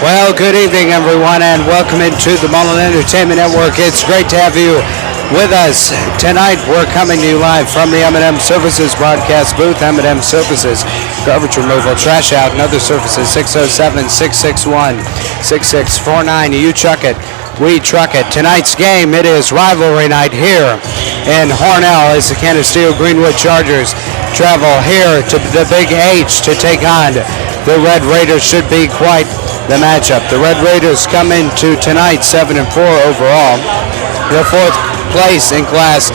Well, good evening, everyone, and welcome into the Mullen Entertainment Network. It's great to have you with us. Tonight, we're coming to you live from the M&M Services broadcast booth. M&M Services, garbage removal, trash out, and other services, 607-661-6649. You chuck it, we truck it. Tonight's game, it is rivalry night here in Hornell as the Canisteo-Greenwood Chargers travel here to the Big H to take on the Red Raiders. Should be quite the matchup. The Red Raiders come into tonight 7-4 overall. They're fourth place in Class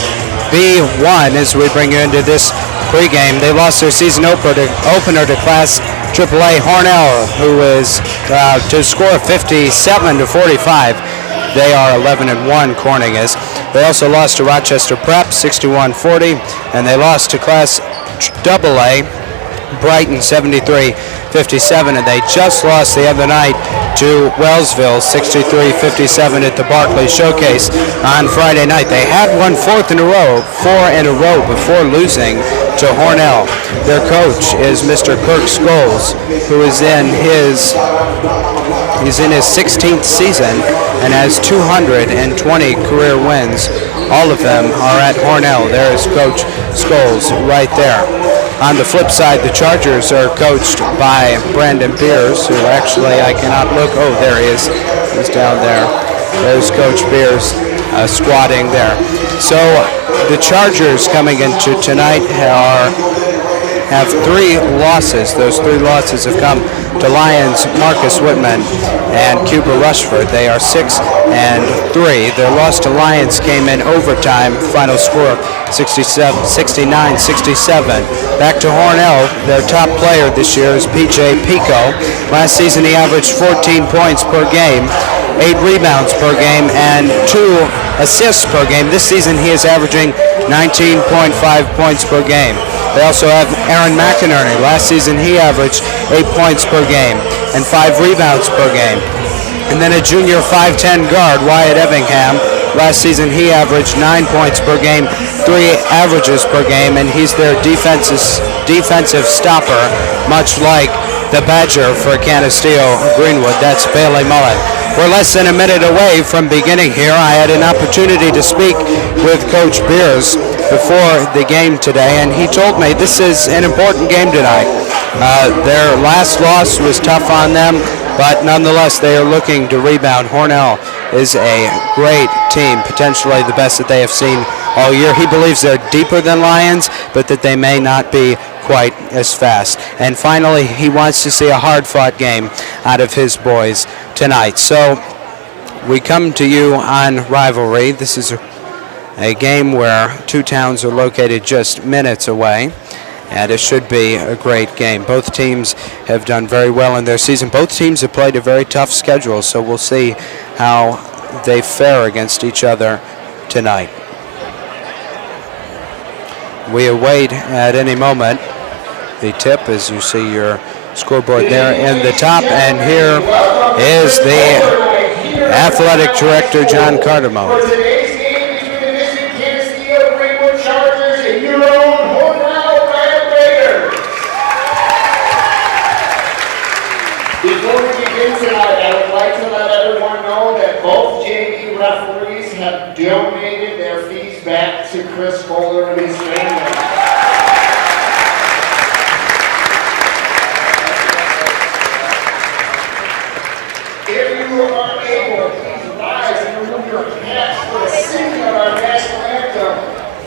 B1 as we bring you into this pregame. They lost their season opener to Class AAA Hornell, who is to score 57-45. They are 11-1. Corning is. They also lost to Rochester Prep 61-40, and they lost to Class AA Brighton 73-57, and they just lost the other night to Wellsville 63-57 at the Barclays Showcase on Friday night. They had won four in a row before losing to Hornell. Their coach is Mr. Kirk Scholes, who is in his 16th season and has 220 career wins. All of them are at Hornell. There is Coach Scholes right there. On the flip side, the Chargers are coached by Brandon Beers, who actually I cannot look. Oh, there he is. He's down there. There's Coach Beers squatting there. So the Chargers coming into tonight have three losses. Those three losses have come to Lions Marcus Whitman and Cuba Rushford. They are 6-3. Their loss to Lions came in overtime. Final score 69-67. Back to Hornell. Their top player this year is PJ Pico. Last season he averaged 14 points per game, 8 rebounds per game, and 2 assists per game. This season he is averaging 19.5 points per game. They also have Aaron McInerney. Last season he averaged 8 points per game and 5 rebounds per game. And then a junior 5'10 guard, Wyatt Evingham. Last season he averaged 9 points per game, 3 averages per game, and he's their defensive stopper, much like the Badger for Canisteo-Greenwood. That's Bailey Mullen. We're less than a minute away from beginning here. I had an opportunity to speak with Coach Beers before the game today, and he told me this is an important game tonight. Their last loss was tough on them, but nonetheless they are looking to rebound. Hornell is a great team, potentially the best that they have seen all year. He believes they're deeper than Lions, but that they may not be quite as fast. And finally, he wants to see a hard-fought game out of his boys tonight. So we come to you on rivalry. This is a game where two towns are located just minutes away, and it should be a great game. Both teams have done very well in their season. Both teams have played a very tough schedule, so we'll see how they fare against each other tonight. We await at any moment the tip, as you see your scoreboard there in the top, and here is the athletic director, John Cardamone. Before we begin tonight, I would like to let everyone know that both JV referees have donated their fees back to Chris Kohler and his family. If you are able, please rise and remove your hats for the singing of our national anthem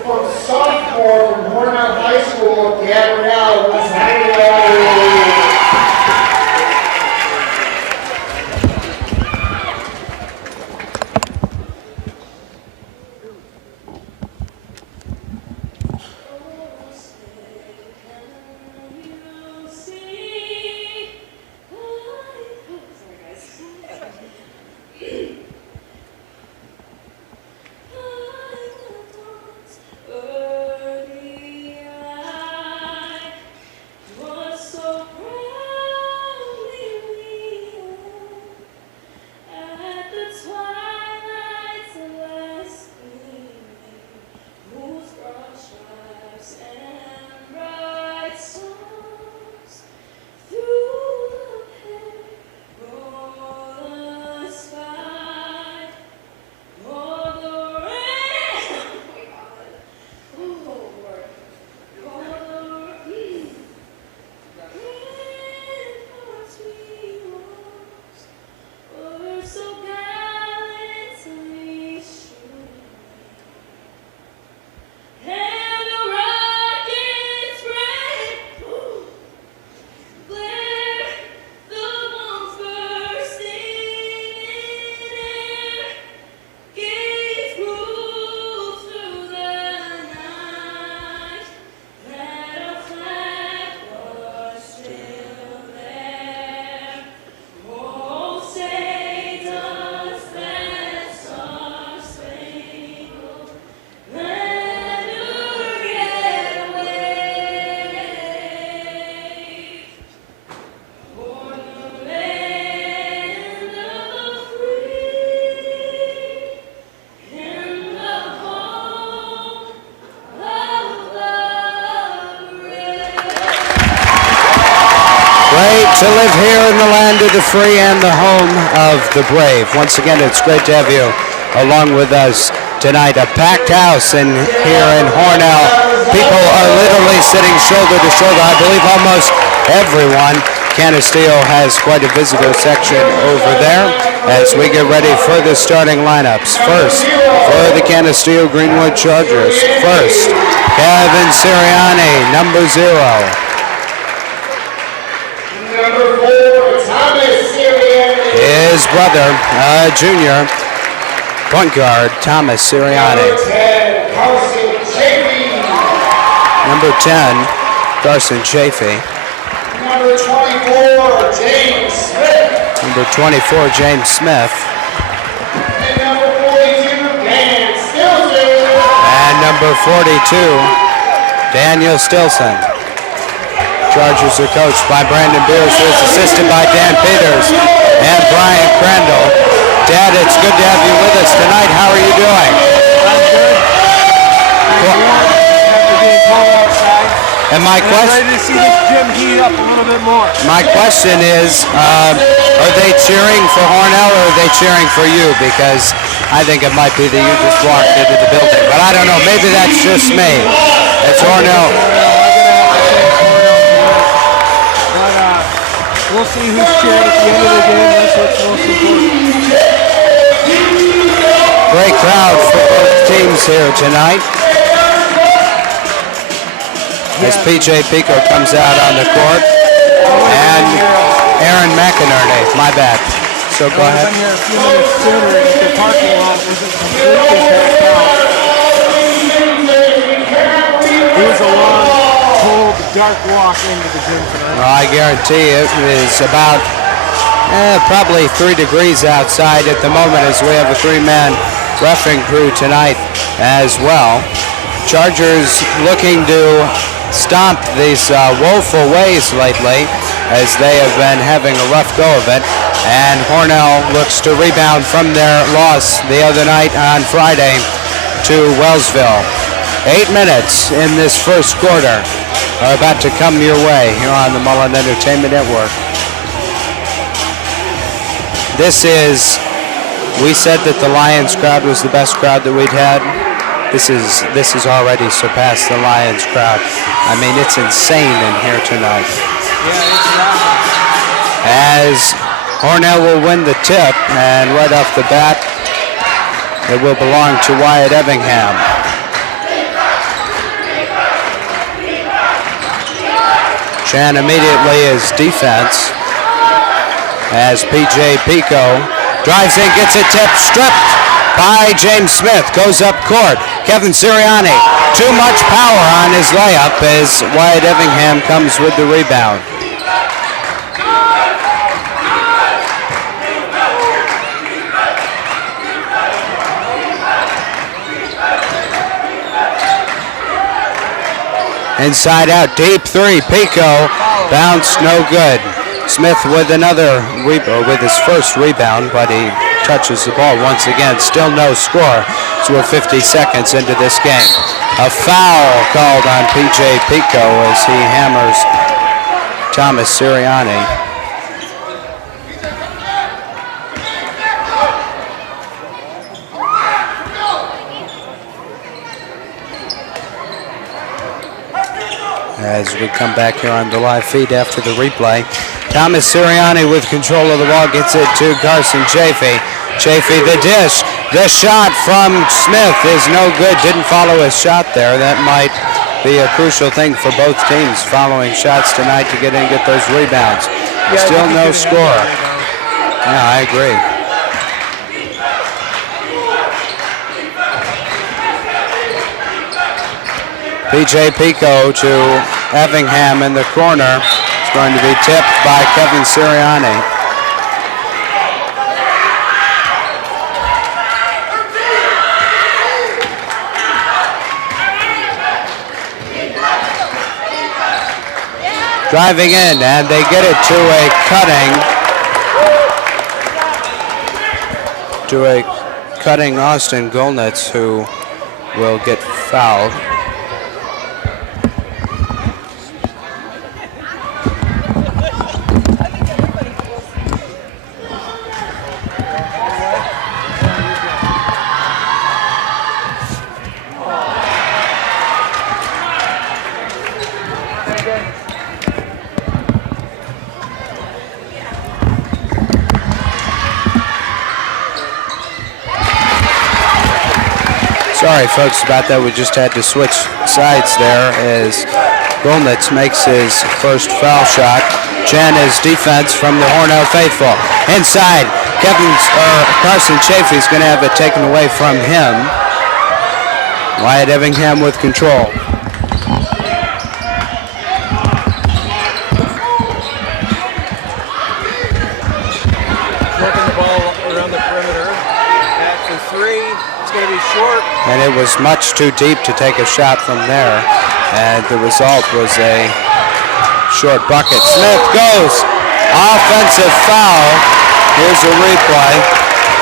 from sophomore from Hornell High School, Gabrielle Rosario. to live here in the land of the free and the home of the brave. Once again, it's great to have you along with us tonight. A packed house here in Hornell. People are literally sitting shoulder to shoulder. I believe almost everyone. Canisteo has quite a visitor section over there as we get ready for the starting lineups. First, for the Canisteo-Greenwood Chargers. First, Kevin Sirianni, number 0. Number 4, Thomas Sirianni. His brother, junior point guard, Thomas Sirianni. Number 10, Carson Chafee. Number 10, Carson Chafee. Number 24, James Smith. Number 24, James Smith. And number 42, Dan Stilson. And number 42, Daniel Stilson. Chargers are coached by Brandon Beers, who is assisted by Dan Peters and Brian Crandall. Dad, it's good to have you with us tonight. How are you doing? I'm good. I'm warm after being cold outside. And my I'm question, ready to see this gym heat up a little bit more. my question is, are they cheering for Hornell or are they cheering for you? Because I think it might be that you just walked into the building. But I don't know. Maybe that's just me. It's Hornell. We'll see who's cheering at the end of the game. That's what's most important. Great crowd for both teams here tonight. As P.J. Pico comes out on the court. And Aaron McInerney, my bad. So go ahead. I've been here a few minutes sooner if the parking lot wasn't completely packed out. It was a long, cold, dark walk into the gym tonight. Well, I guarantee it is about probably 3 degrees outside at the moment as we have a 3-man roughing crew tonight as well. Chargers looking to stomp these woeful ways lately as they have been having a rough go of it. And Hornell looks to rebound from their loss the other night on Friday to Wellsville. 8 minutes in this first quarter are about to come your way here on the Mullen Entertainment Network. We said that the Lions crowd was the best crowd that we'd had. This has already surpassed the Lions crowd. I mean, it's insane in here tonight. Yeah, it's loud. As Hornell will win the tip, and right off the bat, it will belong to Wyatt Evingham. Chan immediately is defense as P.J. Pico drives in, gets a tip, stripped by James Smith, goes up court. Kevin Sirianni, too much power on his layup as Wyatt Evingham comes with the rebound. Inside out, deep 3, Pico, bounce, no good. Smith with another with his first rebound, but he touches the ball once again. Still no score. So we're 50 seconds into this game. A foul called on P.J. Pico as he hammers Thomas Sirianni. As we come back here on the live feed after the replay. Thomas Sirianni with control of the ball gets it to Carson Chafee. Chafee the dish. The shot from Smith is no good. Didn't follow his shot there. That might be a crucial thing for both teams following shots tonight to get in and get those rebounds. Yeah, still no score. Yeah, I agree. P.J. Pico to Evingham in the corner. It's going to be tipped by Kevin Sirianni. Driving in, and they get it to a cutting Austin Golnitz, who will get fouled. Sorry, folks, about that. We just had to switch sides there as Golnitz makes his first foul shot. Jen is defense from the Hornell faithful. Inside, Carson Chafee is going to have it taken away from him. Wyatt Evingham with control. Working the ball around the perimeter. Back for three. It's going to be short. And it was much too deep to take a shot from there. And the result was a short bucket. Smith goes. Offensive foul. Here's a replay.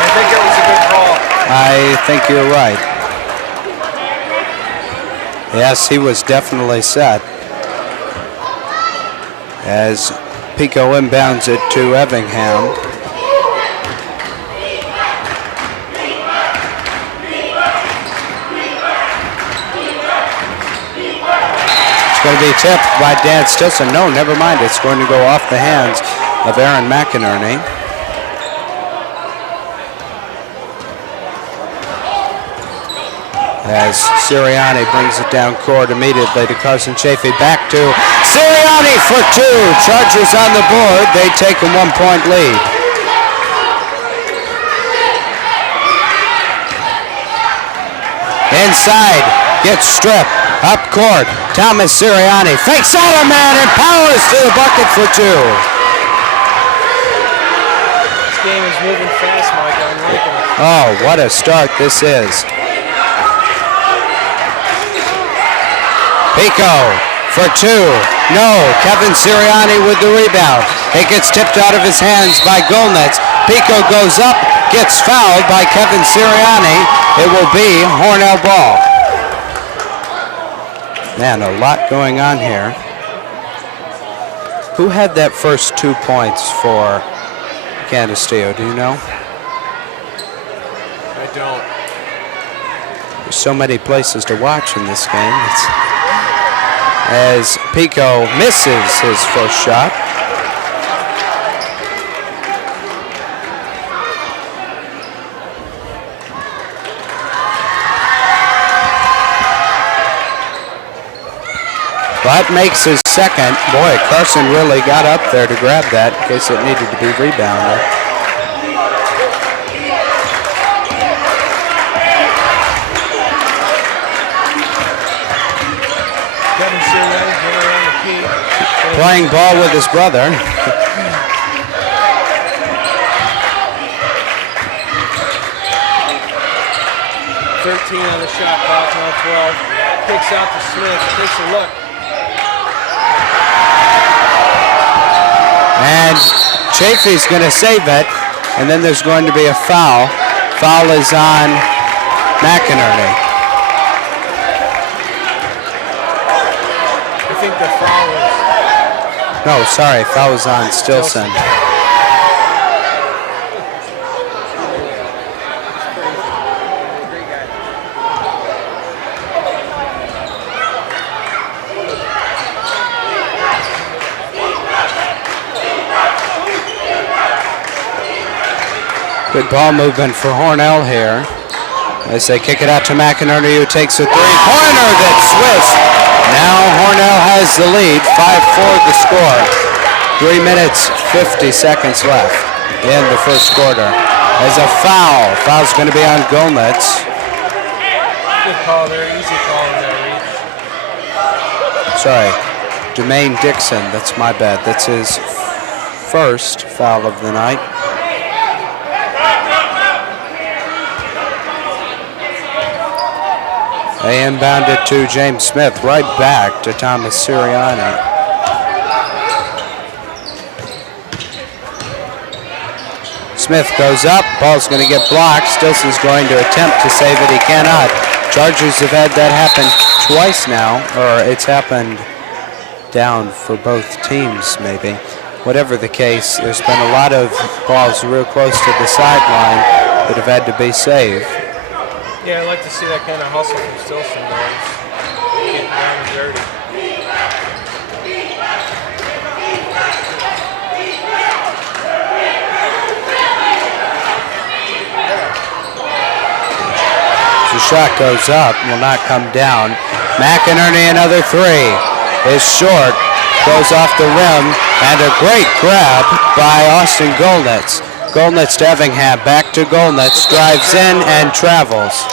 I think it was a good call. I think you're right. Yes, he was definitely set. As Pico inbounds it to Evingham. It's going to be tipped by Dan Stilson. No, never mind. It's going to go off the hands of Aaron McInerney. As Sirianni brings it down court immediately to Carson Chafee. Back to Sirianni for two. Chargers on the board. They take a 1-point lead. Inside, gets stripped. Up court, Thomas Sirianni fakes out a man and powers to the bucket for two. This game is moving fast, Mike. I'm liking it. Oh, what a start this is. Pico for two. No, Kevin Sirianni with the rebound. It gets tipped out of his hands by Golnitz. Pico goes up, gets fouled by Kevin Sirianni. It will be Hornell ball. Man, a lot going on here. Who had that first 2 points for Canisteo? Do you know? I don't. There's so many places to watch in this game. As Pico misses his first shot. But makes his second. Boy, Carson really got up there to grab that in case it needed to be rebounded. Kevin Sirianni going around the key. Playing ball with his brother. 13 on the shot clock, now 12. Kicks out to Smith, takes a look. And Chafee's going to save it, and then there's going to be a foul. Foul is on McInerney. I think the foul is... No, sorry, foul is on Stilson. Good ball movement for Hornell here as they kick it out to McInerney, who takes a three-pointer that's Swiss. Now Hornell has the lead, 5-4 the score. 3 minutes, 50 seconds left in the first quarter. As a foul, foul's going to be on Golnitz. Good call there, easy call there. Sorry, Jermaine Dixon, that's my bad. That's his first foul of the night. They inbound it to James Smith, right back to Thomas Sirianni. Smith goes up, ball's going to get blocked. Stilson's going to attempt to save it, he cannot. Chargers have had that happen twice now, or it's happened down for both teams maybe. Whatever the case, there's been a lot of balls real close to the sideline that have had to be saved. Yeah, I'd like to see that kind of hustle from Stilson, guys. Getting down and dirty. The shot goes up, will not come down. McInerney, another three, is short, goes off the rim, and a great grab by Austin Golnitz. Golnitz to Everingham, back to Golnitz, drives in and travels.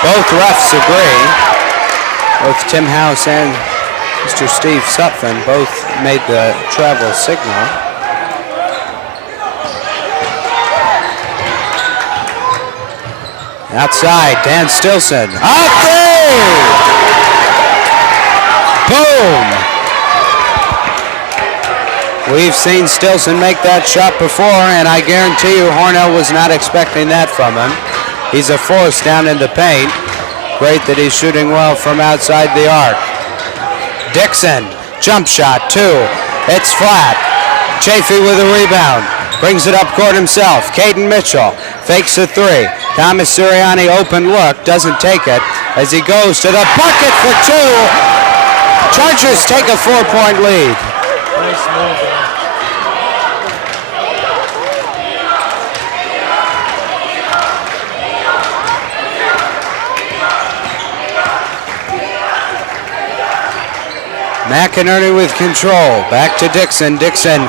Both refs agree. Both Tim House and Mr. Steve Sutphin both made the travel signal. Outside, Dan Stilson. Up three! Boom! We've seen Stilson make that shot before, and I guarantee you Hornell was not expecting that from him. He's a force down in the paint. Great that he's shooting well from outside the arc. Dixon, jump shot, two. It's flat. Chafee with a rebound. Brings it up court himself. Caden Mitchell fakes a three. Thomas Sirianni, open look, doesn't take it as he goes to the bucket for two. Chargers take a 4-point lead. Nice move there. McInerney with control. Back to Dixon. Dixon,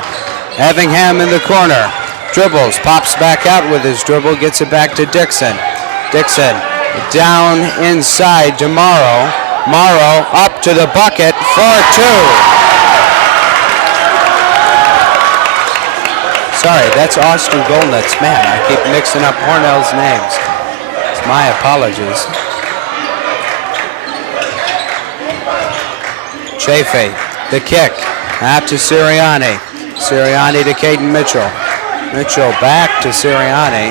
Everingham in the corner. Dribbles, pops back out with his dribble, gets it back to Dixon. Dixon down inside to Morrow. Morrow up to the bucket for two. Sorry, that's Austin Golnitz. Man, I keep mixing up Hornell's names. It's my apologies. Chafee, the kick, out to Sirianni. Sirianni to Caden Mitchell. Mitchell back to Sirianni.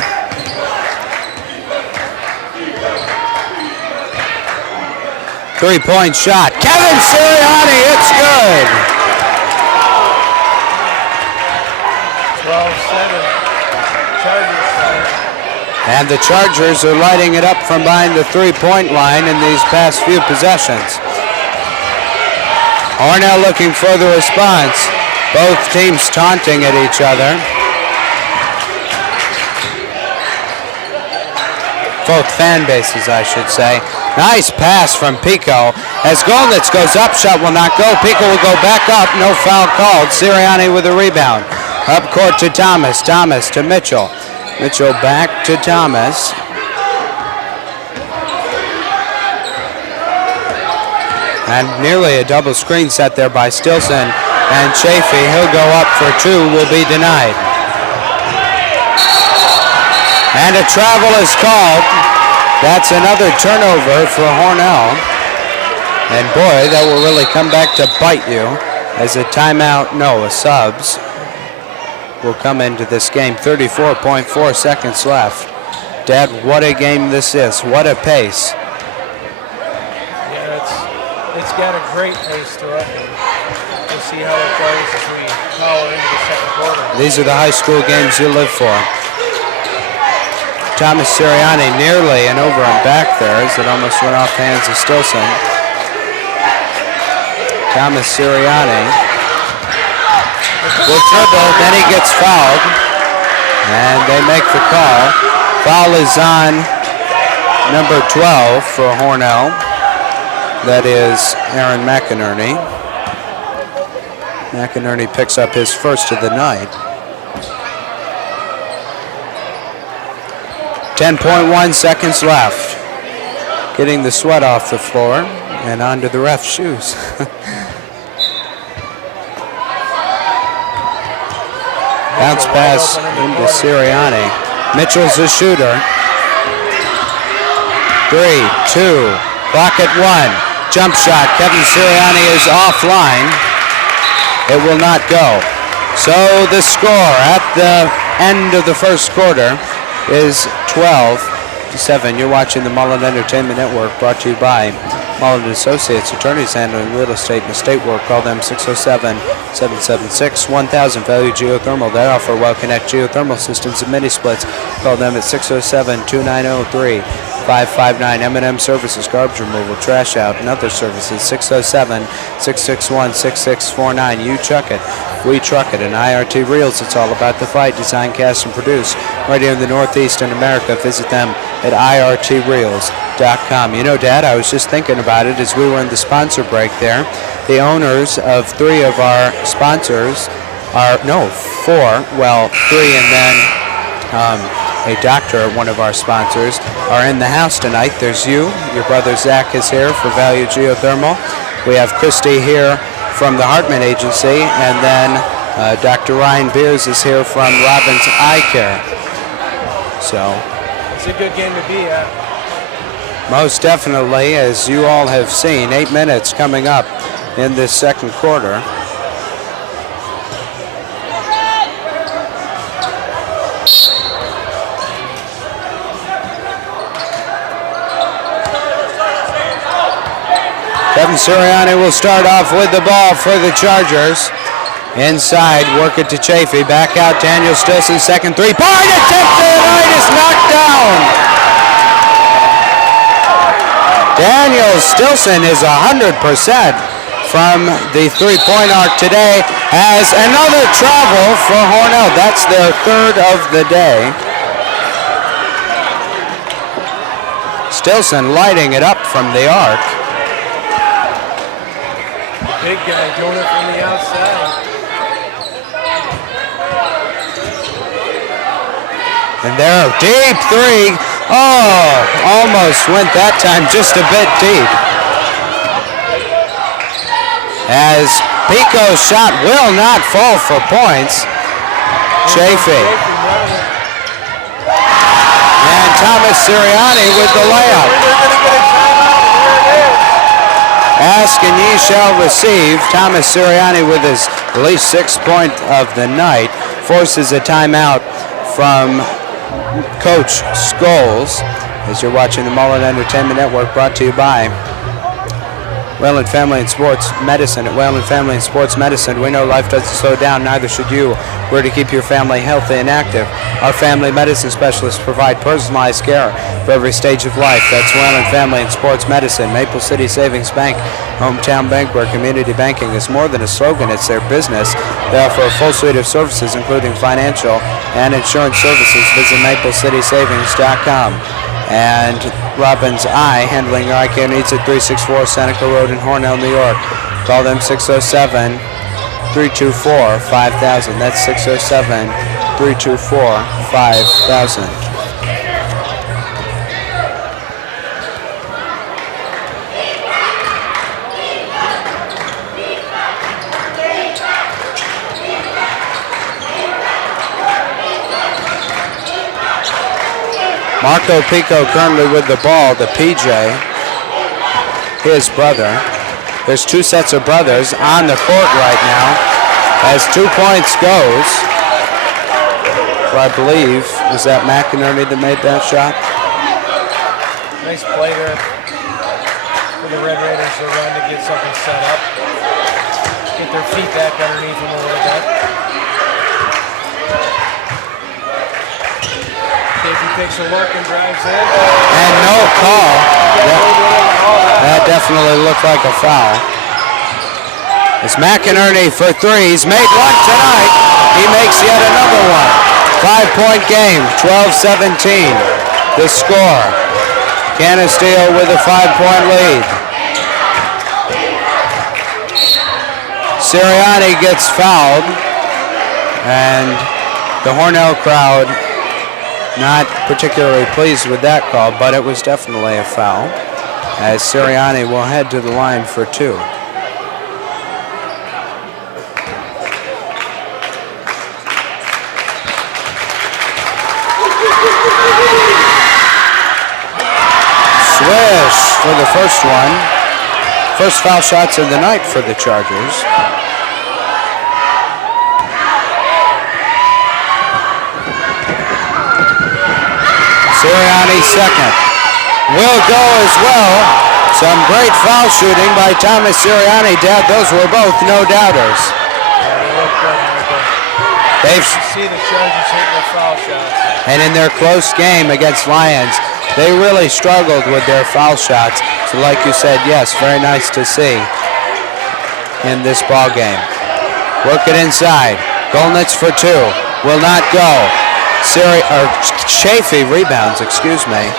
Three-point shot. Kevin Sirianni, it's good. 12-7. Chargers. And the Chargers are lighting it up from behind the three-point line in these past few possessions. Hornell looking for the response. Both teams taunting at each other. Both fan bases, I should say. Nice pass from Pico. As Golnitz goes up, shot will not go. Pico will go back up. No foul called. Sirianni with a rebound. Up court to Thomas. Thomas to Mitchell. Mitchell back to Thomas. And nearly a double screen set there by Stilson. And Chafee, he'll go up for two, will be denied. And a travel is called. That's another turnover for Hornell. And boy, that will really come back to bite you as a timeout, no, a subs will come into this game. 34.4 seconds left. Dad, what a game this is. What a pace. It's got a great pace to it. We'll see how it goes as we power into the second quarter. These are the high school games you live for. Thomas Sirianni nearly and over and back there as it almost went off hands of Stilson. Thomas Sirianni will dribble, then he gets fouled. And they make the call. Foul is on number 12 for Hornell. That is Aaron McInerney. McInerney picks up his first of the night. 10.1 seconds left. Getting the sweat off the floor and onto the ref's shoes. Bounce pass into Sirianni. Mitchell's a shooter. 3, 2, clock at 1. Jump shot. Kevin Sirianni is offline. It will not go. So the score at the end of the first quarter is 12-7. You're watching the Mullen Entertainment Network, brought to you by Mullen Associates, attorneys handling real estate and estate work. Call them 607-776-1000. Value Geothermal. They offer well-connect geothermal systems and mini-splits. Call them at 607-2903-5500. 559. M&M Services, garbage removal, trash out, and other services. 607-661-6649. You chuck it, we truck it. And IRT Reels, it's all about the fight. Design, cast, and produce right here in the Northeast in America. Visit them at irtreels.com. You know, Dad, I was just thinking about it as we were in the sponsor break there. The owners of 3 of our sponsors are, no, 4, well, 3 and then a doctor, one of our sponsors, are in the house tonight. There's you. Your brother Zach is here for Value Geothermal. We have Christy here from the Hartman Agency, and then Dr. Ryan Beers is here from Robbins Eye Care. So it's a good game to be at. Most definitely, as you all have seen, 8 minutes coming up in this second quarter. Kevin Sirianni will start off with the ball for the Chargers. Inside, work it to Chafee. Back out, Daniel Stilson, second three-point attempt to the right is knocked down. Daniel Stilson is 100% from the three-point arc today. Has another travel for Hornell. That's their 3rd of the day. Stilson lighting it up from the arc. Big guy doing it from the outside. And there, deep three. Oh, almost went that time, just a bit deep. As Pico's shot will not fall for points. Chafee. And Thomas Sirianni with the layup. Ask and ye shall receive. Thomas Sirianni with his at least 6th point of the night forces a timeout from Coach Scholes. As you're watching the Mullen Entertainment Network, brought to you by Wayland Family and Sports Medicine. At Wayland Family and Sports Medicine, we know life doesn't slow down, neither should you. We're to keep your family healthy and active. Our family medicine specialists provide personalized care for every stage of life. That's Wayland Family and Sports Medicine. Maple City Savings Bank, hometown bank where community banking is more than a slogan, it's their business. They offer a full suite of services, including financial and insurance services. Visit MapleCitySavings.com. And Robbins Eye, handling your eye care needs at 364 Seneca Road in Hornell, New York. Call them 607-324-5000. That's 607-324-5000. Marco Pico currently with the ball to PJ, his brother. There's 2 sets of brothers on the court right now as 2 points goes. I believe, was that McInerney that made that shot? Nice play there for the Red Raiders to run to get something set up. Get their feet back underneath them a little bit. Takes a look and drives in. And no call. That definitely looked like a foul. It's McInerney for threes. Made one tonight. He makes yet another one. 5-point game, 12-17. The score. Canisteo with a 5-point lead. Sirianni gets fouled. And the Hornell crowd not particularly pleased with that call, but it was definitely a foul, as Sirianni will head to the line for 2. Swish for the first one. First foul shots of the night for the Chargers. Sirianni second. Will go as well. Some great foul shooting by Thomas Sirianni. Dad, those were both no-doubters. They've see the Chargers hitting the foul shots. And in their close game against Lions, They really struggled with their foul shots. So like you said, yes, very nice to see in this ball game. Work it inside. Golnitz for two. Will not go. Chafee rebounds, excuse me.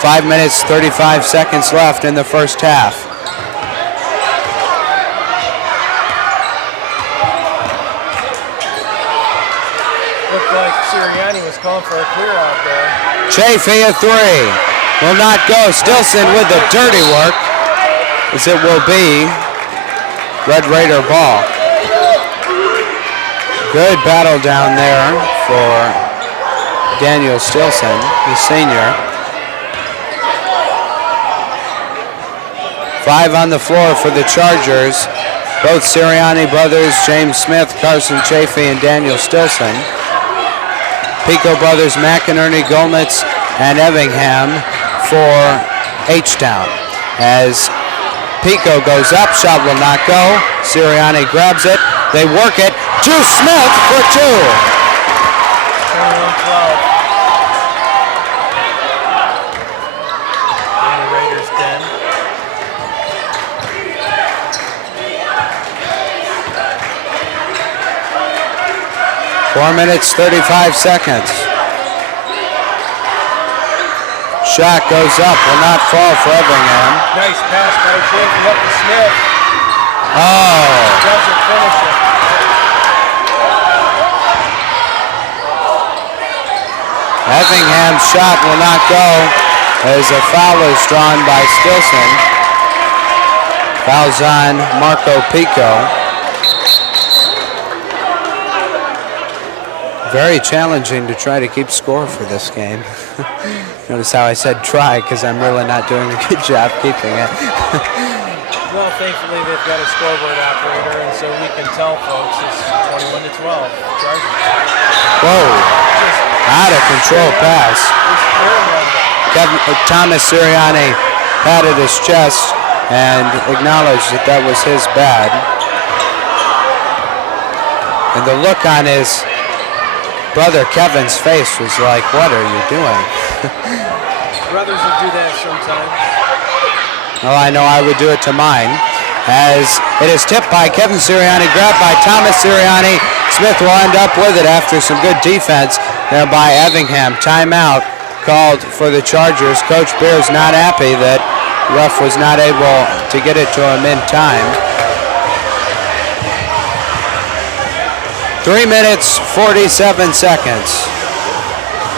5 minutes, 35 seconds left in the first half. Looked like Sirianni was calling for a clear out there. Chafee a three. Will not go. Stilson with the dirty work, as it will be Red Raider ball. Good battle down there for Daniel Stilson, the senior. 5 on the floor for the Chargers. Both Sirianni brothers, James Smith, Carson Chafee, and Daniel Stilson. Pico brothers, McInerney, Golnitz, and Evingham for H-Town. As Pico goes up, shot will not go. Sirianni grabs it. They work it to Smith for two. 21-12. In the Raiders' den. Four minutes, 35 seconds. Shot goes up, will not fall for Evingham. Nice pass by Chafee up to Smith. Oh. Doesn't finish it. Effingham's shot will not go as a foul is drawn by Stilson. Foul's on Marco Pico. Very challenging to try to keep score for this game. Notice how I said try, because I'm really not doing a good job keeping it. Well, thankfully they've got a scoreboard operator, and so we can tell folks it's 21-12. Chargers. Whoa. Out of control pass. Thomas Sirianni patted his chest and acknowledged that that was his bad. And the look on his brother Kevin's face was like, what are you doing? Brothers would do that sometimes. Well, I know I would do it to mine. As it is tipped by Kevin Sirianni, grabbed by Thomas Sirianni. Smith will end up with it after some good defense there by Evingham. Timeout called for the Chargers. Coach Beer's not happy that ref was not able to get it to him in time. 3 minutes, 47 seconds.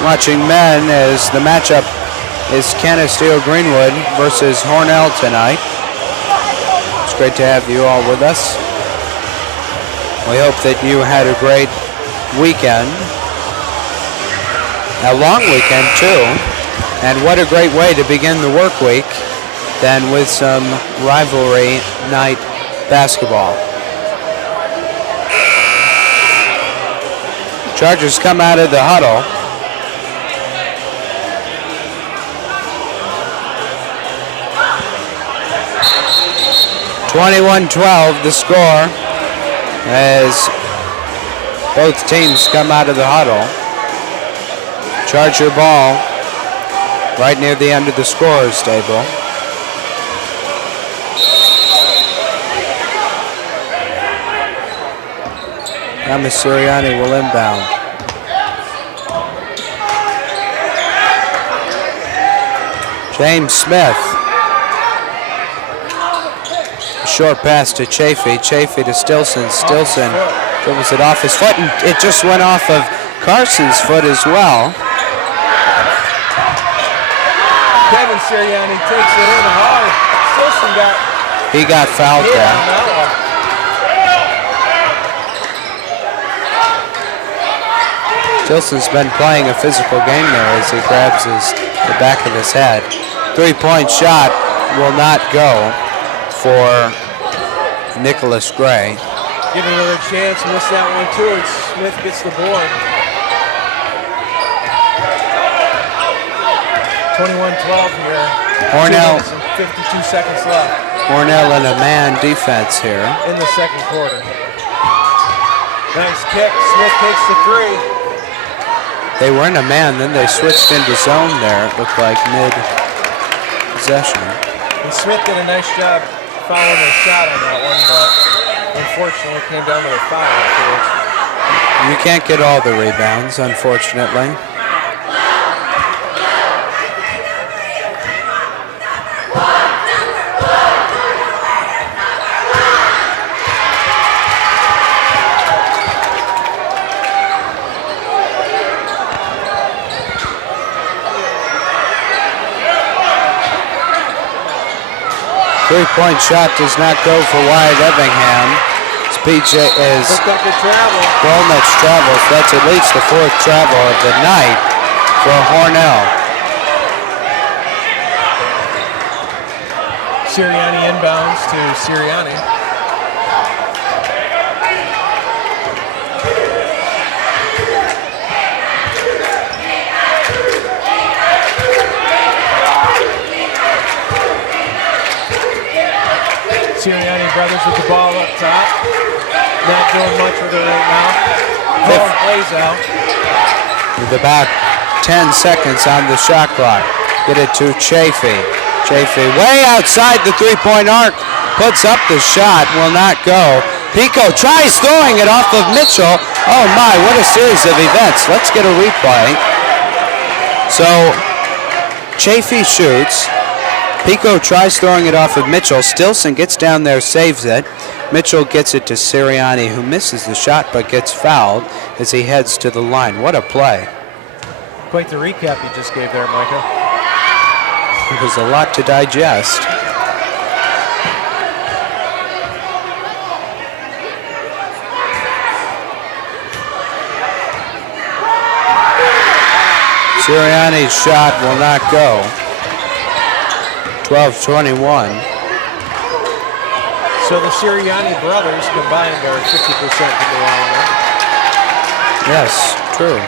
Watching men as the matchup is Canisteo-Greenwood versus Hornell tonight. It's great to have you all with us. We hope that you had a great weekend. A long weekend too. And what a great way to begin the work week than with some rivalry night basketball. Chargers come out of the huddle. (21-12) the score as both teams come out of the huddle. Charger ball right near the end of the scorer's table. Thomas Sirianni will inbound. James Smith. Short pass to Chafee. Chafee to Stilson. Stilson dribbles it off his foot, and it just went off of Carson's foot as well. Kevin Sirianni takes it in hard. Stilson got fouled there. Stilson's been playing a physical game there as he grabs the back of his head. 3-point shot will not go for Nicholas Gray. Give it another chance, miss that one too, and Smith gets the board. 21-12 here. Hornell. 2 minutes and 52 seconds left. Hornell in a man defense here. In the second quarter. Nice kick, Smith takes the three. They were in a man, then they switched into zone there, it looked like mid-possession. And Smith did a nice job following their shot on that one, but unfortunately came down to a foul afterwards. You can't get all the rebounds, unfortunately. Three-point shot does not go for Wyatt Effingham. PJ is Golnitz travels. That's at least the fourth travel of the night for Hornell. Sirianni inbounds to Sirianni. Sirianni brothers with the ball up top. Not doing much with it right now. Ball plays out. With about 10 seconds on the shot clock. Get it to Chafee. Chafee way outside the three-point arc. Puts up the shot. Will not go. Pico tries throwing it off of Mitchell. Oh my, what a series of events. Let's get a replay. So Chafee shoots. Pico tries throwing it off of Mitchell. Stilson gets down there, saves it. Mitchell gets it to Sirianni, who misses the shot but gets fouled as he heads to the line. What a play. Quite the recap you just gave there, Micah. It was a lot to digest. Sirianni's shot will not go. 12-21. So the Sirianni brothers combined are 50% from the line. Yes, true.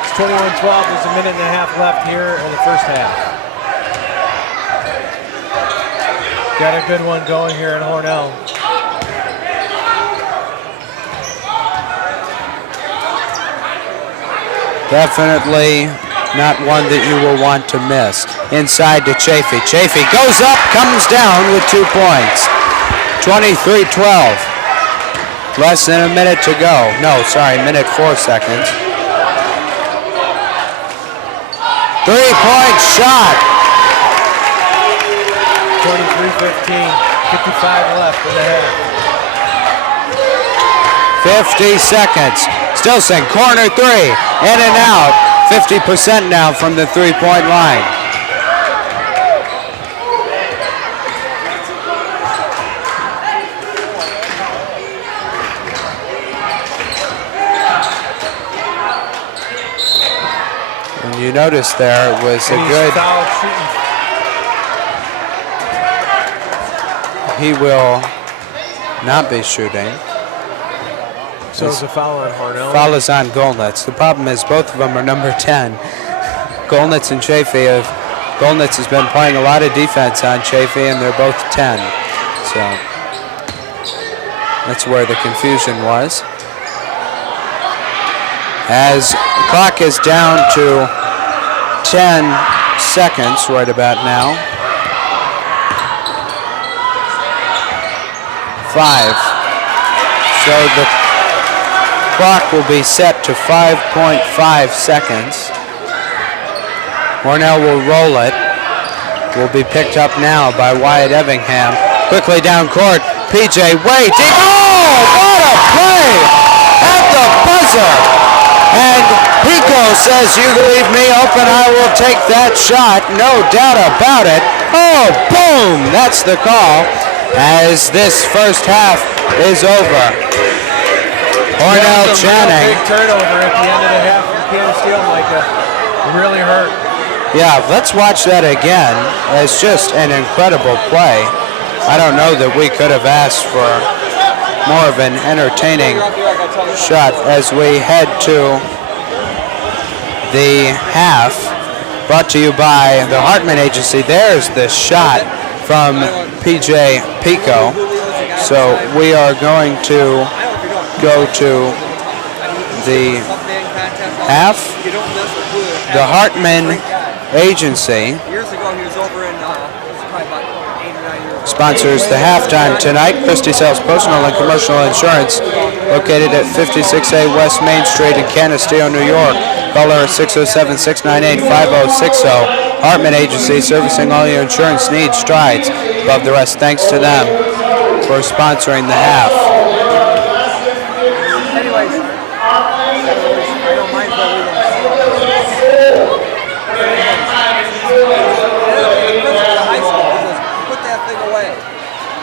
It's 21-12. There's a minute and a half left here in the first half. Got a good one going here in Hornell. Definitely not one that you will want to miss. Inside to Chafee. Chafee goes up, comes down with 2 points. 23-12. Less than a minute to go. No, sorry, minute 4 seconds. 3-point shot. 23-15. 55 left in the half. 50 seconds. Stilson, corner three, in and out. 50% now from the three-point line. And you notice there was a good... He will not be shooting. So it's a foul on Hornell. Foul is on Golnitz. The problem is both of them are number 10. Golnitz and Chafee Golnitz has been playing a lot of defense on Chafee, and they're both 10. So that's where the confusion was. As the clock is down to 10 seconds right about now. 5. So the clock will be set to 5.5 seconds. Hornell will roll it. Will be picked up now by Wyatt Effingham. Quickly down court. PJ way deep. Oh, what a play at the buzzer. And Pico says, you leave me open, I will take that shot. No doubt about it. Oh, boom. That's the call as this first half is over. Hornell Channing. Big turnover at the end of the half from Canisteo, Micah. It really hurt. Yeah, let's watch that again. It's just an incredible play. I don't know that we could have asked for more of an entertaining shot as we head to the half. Brought to you by the Hartman Agency. There's the shot from PJ Pico. So we are going to go to the half. The Hartman Agency sponsors the halftime tonight. Christie sells personal and commercial insurance, located at 56A West Main Street in Canisteo, New York. Call her at 607-698-5060. Hartman Agency, servicing all your insurance needs, strides above the rest. Thanks to them for sponsoring the half.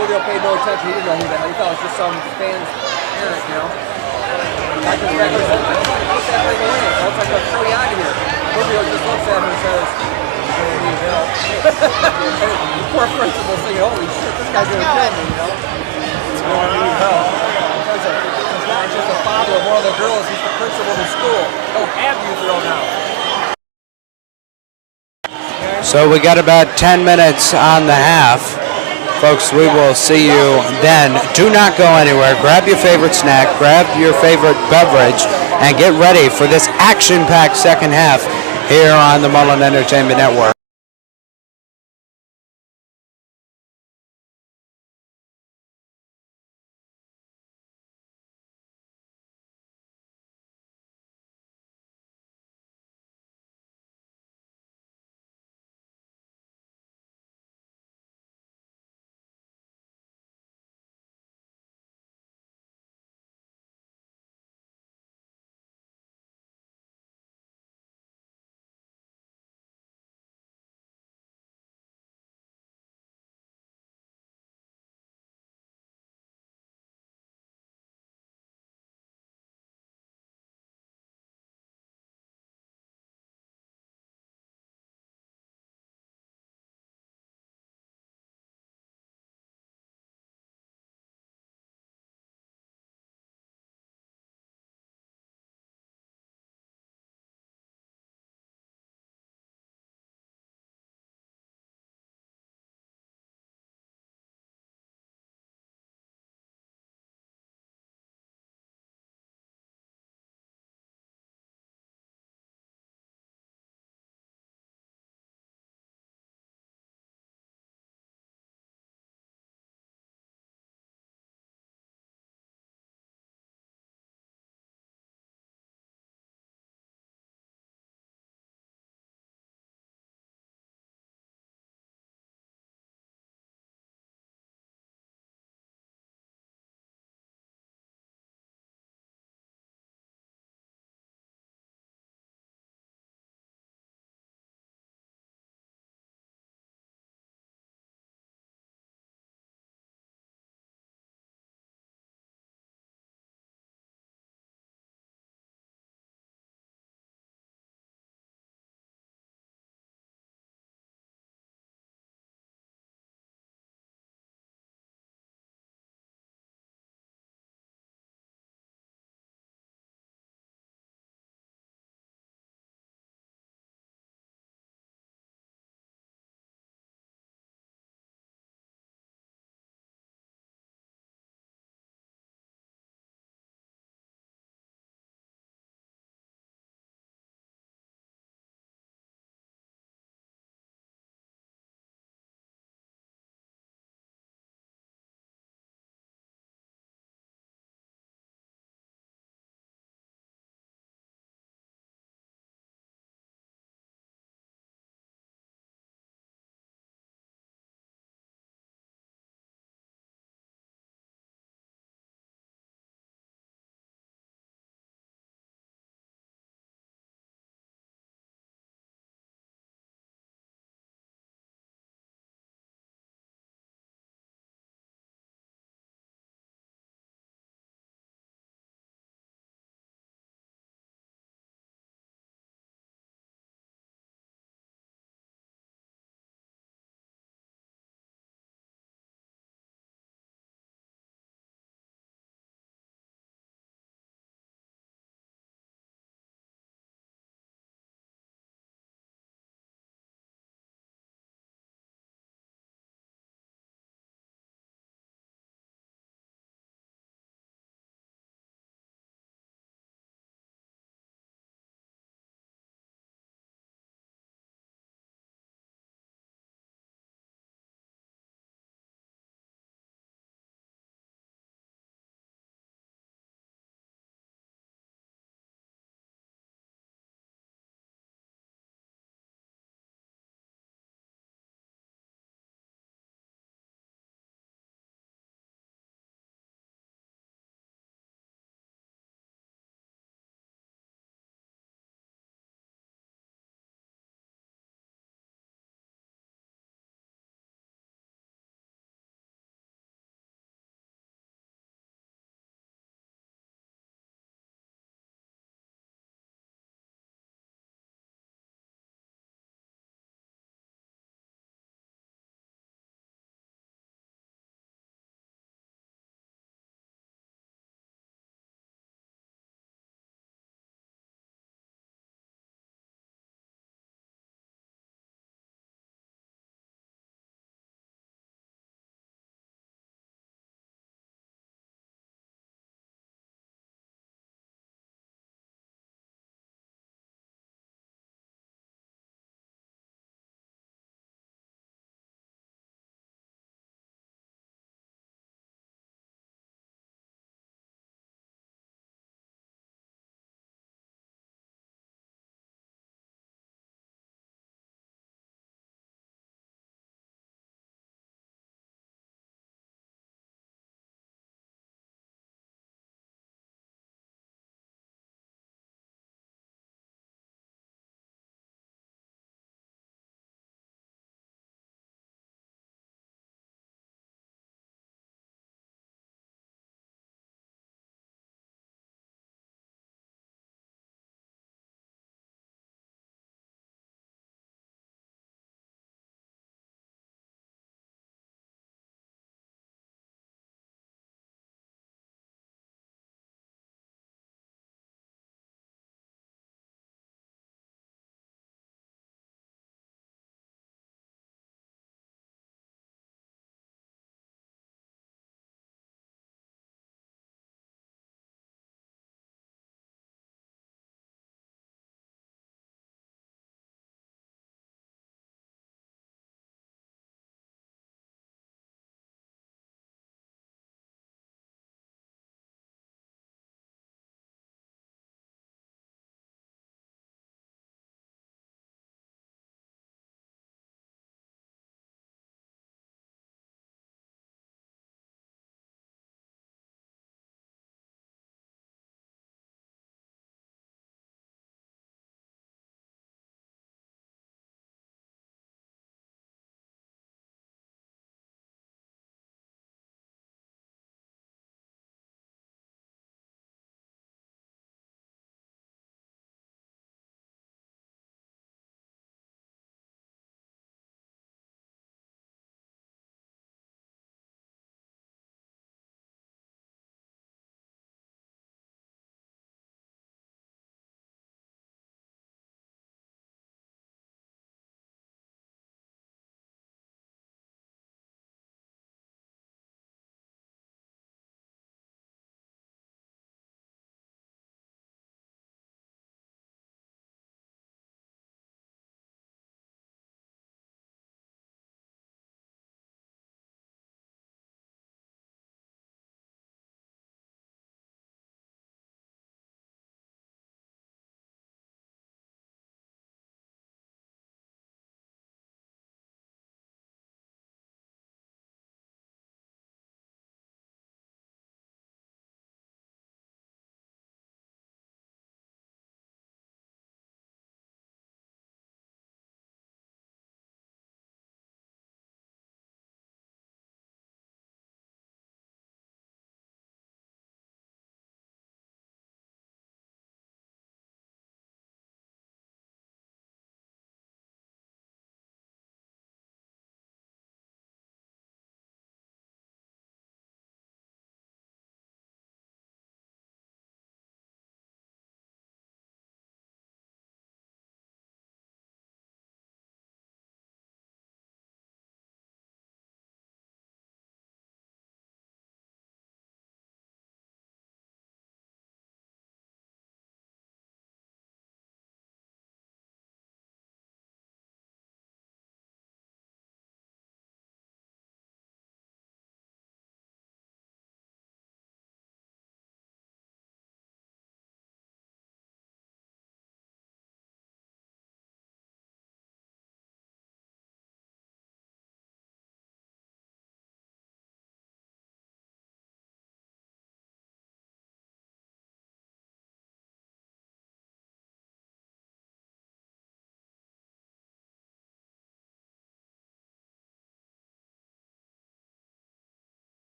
Julio paid no attention. He didn't know who that. He thought it was just some fan's parent, you know. I just record said, put that thing away. I was like, let's throw you out of here. Julio just looks at him and says, "You're gonna need help." And the poor principal's thinking, holy shit, this guy's gonna kill me, you know. He's gonna need help. He's not just the father of one of the girls. He's the principal of the school. He'll have you thrown out. So we got about 10 minutes on the half. Folks, we will see you then. Do not go anywhere. Grab your favorite snack, grab your favorite beverage, and get ready for this action-packed second half here on the Mullen Entertainment Network.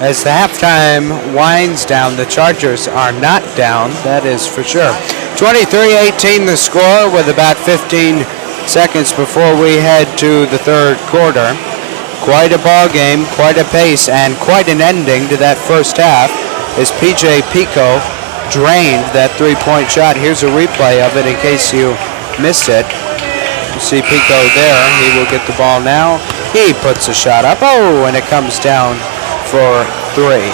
As the halftime winds down, the Chargers are not down, that is for sure. 23-18 the score with about 15 seconds before we head to the third quarter. Quite a ball game, quite a pace, and quite an ending to that first half as P.J. Pico drained that three-point shot. Here's a replay of it in case you missed it. You see Pico there. He will get the ball now. He puts a shot up. Oh, and it comes down for three.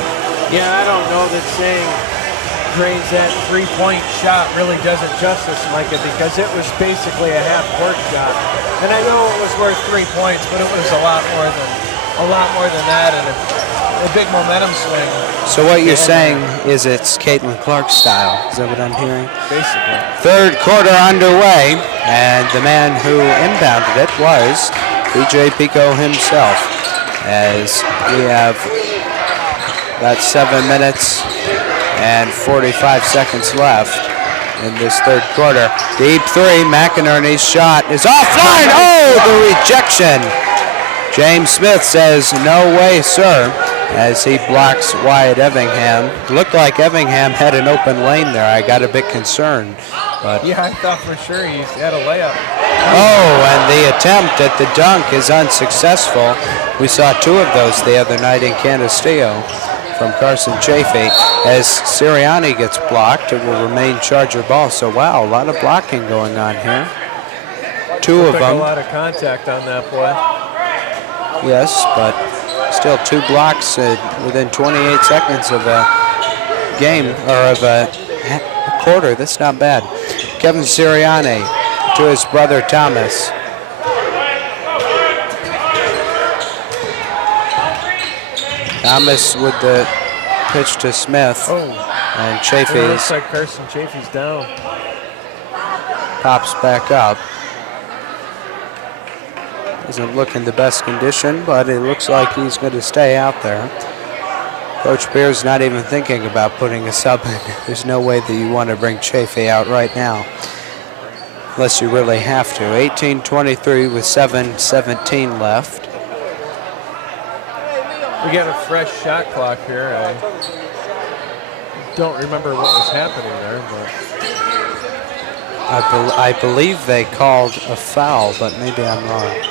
Yeah, I don't know that saying drains that three-point shot really does it justice, Micah, because it was basically a half-court shot. And I know it was worth 3 points, but it was a lot more than that, and a big momentum swing. So what you're saying is it's Caitlin Clark style. Is that what I'm hearing? Basically. Third quarter underway, and the man who inbounded it was P.J. Pico himself, as we have about 7 minutes and 45 seconds left in this third quarter. Deep three, McInerney's shot is offline. Oh, the rejection. James Smith says, no way, sir, as he blocks Wyatt Evingham. Looked like Evingham had an open lane there. I got a bit concerned. But yeah, I thought for sure he had a layup. Oh, and the attempt at the dunk is unsuccessful. We saw 2 of those the other night in Canisteo from Carson Chafee. As Sirianni gets blocked, it will remain Charger ball. So, wow, a lot of blocking going on here. 2 of them. A lot of contact on that play. Yes, but still 2 blocks within 28 seconds of a game, or of a quarter. That's not bad. Kevin Sirianni to his brother Thomas. Thomas with the pitch to Smith. Oh. And Chafee. It looks like Carson Chafee's down. Pops back up. Doesn't look in the best condition, but it looks like he's going to stay out there. Coach Beer's not even thinking about putting a sub in. There's no way that you want to bring Chafee out right now, unless you really have to. 18-23 with 7:17 left. We got a fresh shot clock here. I don't remember what was happening there, but I believe they called a foul, but maybe I'm wrong.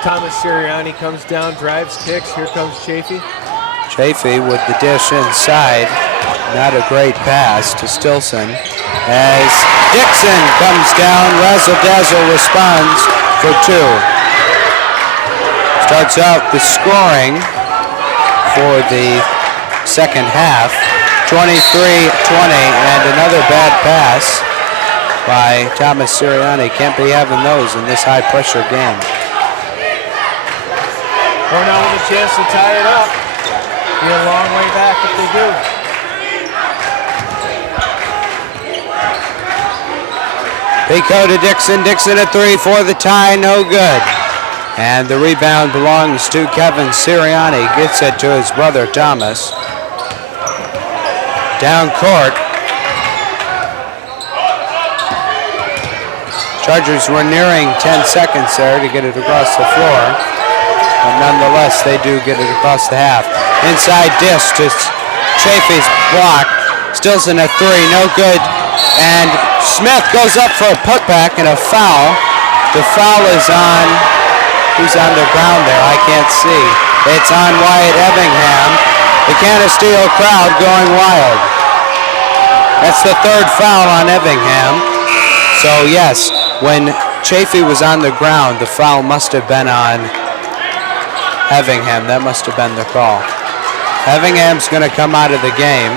Thomas Sirianni comes down, drives, kicks. Here comes Chafee. Chafee with the dish inside. Not a great pass to Stilson. As Dixon comes down, Razzle Dazzle responds for 2. Starts out the scoring for the second half. 23-20, and another bad pass by Thomas Sirianni. Can't be having those in this high-pressure game. Hornell with a chance to tie it up. Be a long way back if they do. Pico to Dixon. Dixon a 3 for the tie. No good. And the rebound belongs to Kevin Sirianni. Gets it to his brother Thomas. Down court. Chargers were nearing 10 seconds there to get it across the floor. But nonetheless, they do get it across the half. Inside dish to Chafee's block. Stilson a 3, no good. And Smith goes up for a putback and a foul. The foul is on, who's on the ground there? I can't see. It's on Wyatt Evingham. The Canisteo crowd going wild. That's the 3rd foul on Evingham. So yes, when Chafee was on the ground, the foul must have been on Evingham. That must have been the call. Evingham's going to come out of the game.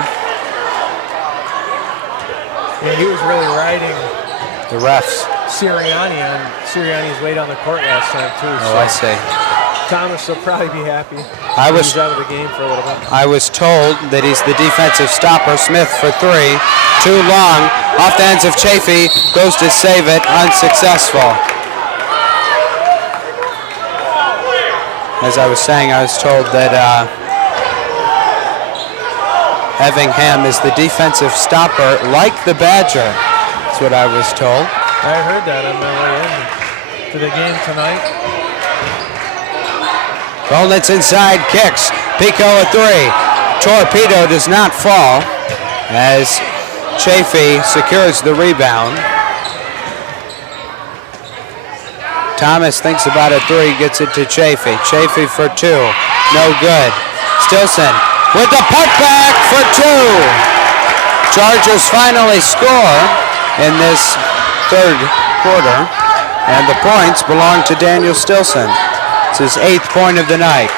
Yeah, he was really riding The refs. Sirianni on Sirianni's weight on the court last time too. Oh, I see. Thomas will probably be happy. He's out of the game for a little bit. I was told that he's the defensive stopper. Smith for 3. Too long. Off the hands of Chafee. Goes to save it. Unsuccessful. As I was saying, I was told that Evingham is the defensive stopper, like the Badger. That's what I was told. I heard that on my way in to the game tonight. Golnitz inside, kicks. Pico a three. Torpedo does not fall as Chafee secures the rebound. Thomas thinks about a three, gets it to Chafee. Chafee for two, no good. Stilson with the putback for two. Chargers finally score in this third quarter, and the points belong to Daniel Stilson. It's his 8th point of the night.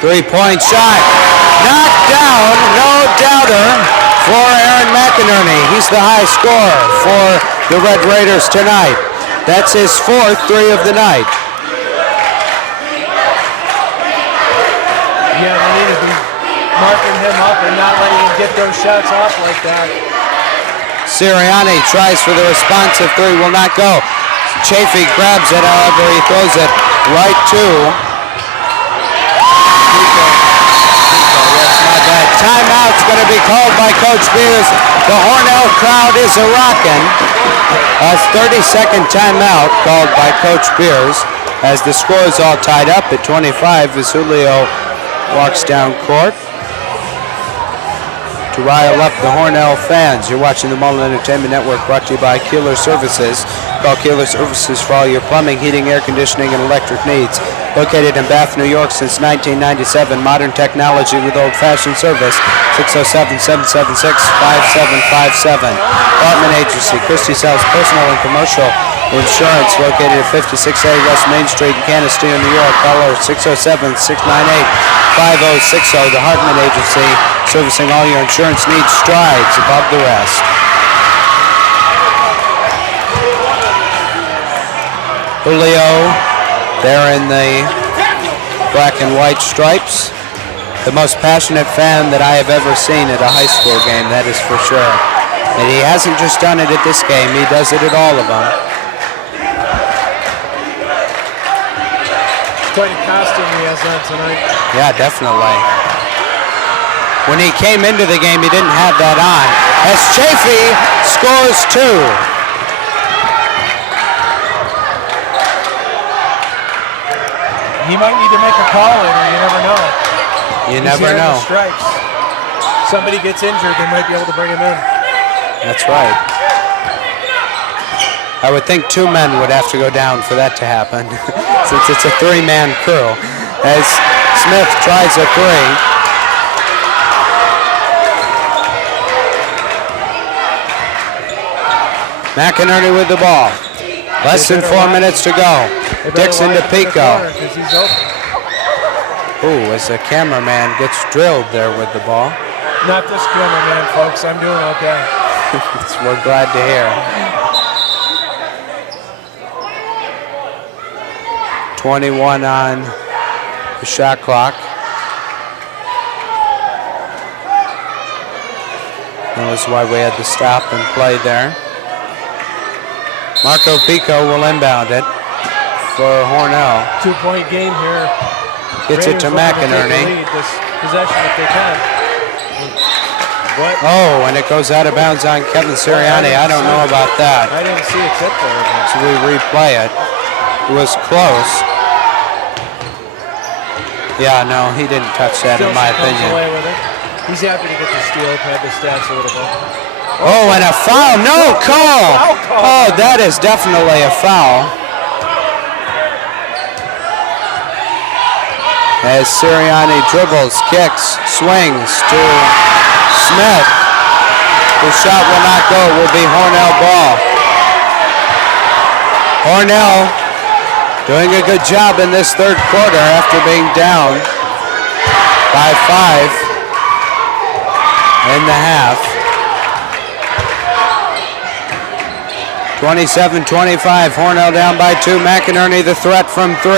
Three-point shot, knocked down, no doubter for Aaron McInerney. He's the high scorer for the Red Raiders tonight. That's his 4th three of the night. Yeah, they need to be marking him up and not letting him get those shots off like that. Sirianni tries for the responsive three, will not go. Chafee grabs it, however, he throws it right to Timeout's going to be called by Coach Beers. The Hornell crowd is a-rockin'. A 30-second timeout called by Coach Beers as the score is all tied up at 25 as Julio walks down court to rile up the Hornell fans. You're watching the Mullen Entertainment Network, brought to you by Keeler Services. Call Keeler Services for all your plumbing, heating, air conditioning, and electric needs. Located in Bath, New York since 1997. Modern technology with old-fashioned service. 607-776-5757. Apartment Agency. Christie sells personal and commercial insurance. Located at 56A West Main Street in Canisteo, New York. Call her 607-698-5060. The Hartman Agency, servicing all your insurance needs, strides above the rest. Julio there in the black and white stripes. The most passionate fan that I have ever seen at a high school game, that is for sure. And he hasn't just done it at this game, he does it at all of them. Quite a costume he has on tonight. Yeah, definitely. When he came into the game, he didn't have that on. As Chafee scores two. He might need to make a call later, you never know. You never know. Strikes. Somebody gets injured, they might be able to bring him in. That's right. I would think two men would have to go down for that to happen, since it's a three-man crew. As Smith tries a three. McInerney with the ball. Less than 4 minutes to go. Dixon to Pico. Ooh, as the cameraman gets drilled there with the ball. Not this cameraman, folks. I'm doing okay. We're glad to hear. 21 on the shot clock. That was why we had to stop and play there. Marco Pico will inbound it for Hornell. 2-point game here. Gets it to McInerney. This possession if they can. What? Oh, and it goes out of bounds on Kevin Sirianni. I don't know about that. I didn't see a tip there. So we replay it. It was close. Yeah, no, he didn't touch that in my opinion. Away with it. He's happy to get the steal, pad the stats a little bit. Oh, and a foul. No call. Oh, that is definitely a foul. As Sirianni dribbles, kicks, swings to Smith. The shot will not go. It will be Hornell ball. Hornell doing a good job in this third quarter after being down by 5 in the half. 27-25, Hornell down by 2. McInerney the threat from 3.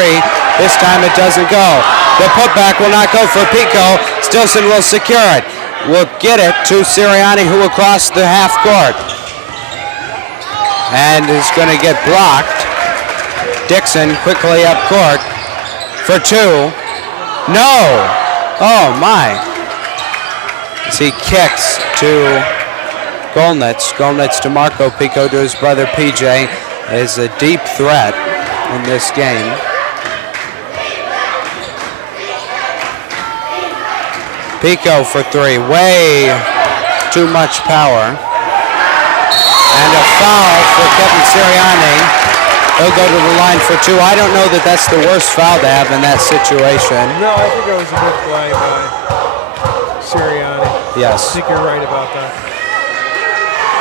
This time it doesn't go. The putback will not go for Pico. Stilson will secure it. Will get it to Sirianni, who will cross the half court. And is going to get blocked. Dixon quickly up court for 2. No! Oh my. As he kicks to Golnitz. Golnitz to Marco Pico, to his brother PJ. is a deep threat in this game. Pico for three, way too much power. And a foul for Kevin Sirianni. He'll go to the line for two. I don't know that that's the worst foul to have in that situation. No, I think it was a good play by Sirianni. Yes. I think you're right about that.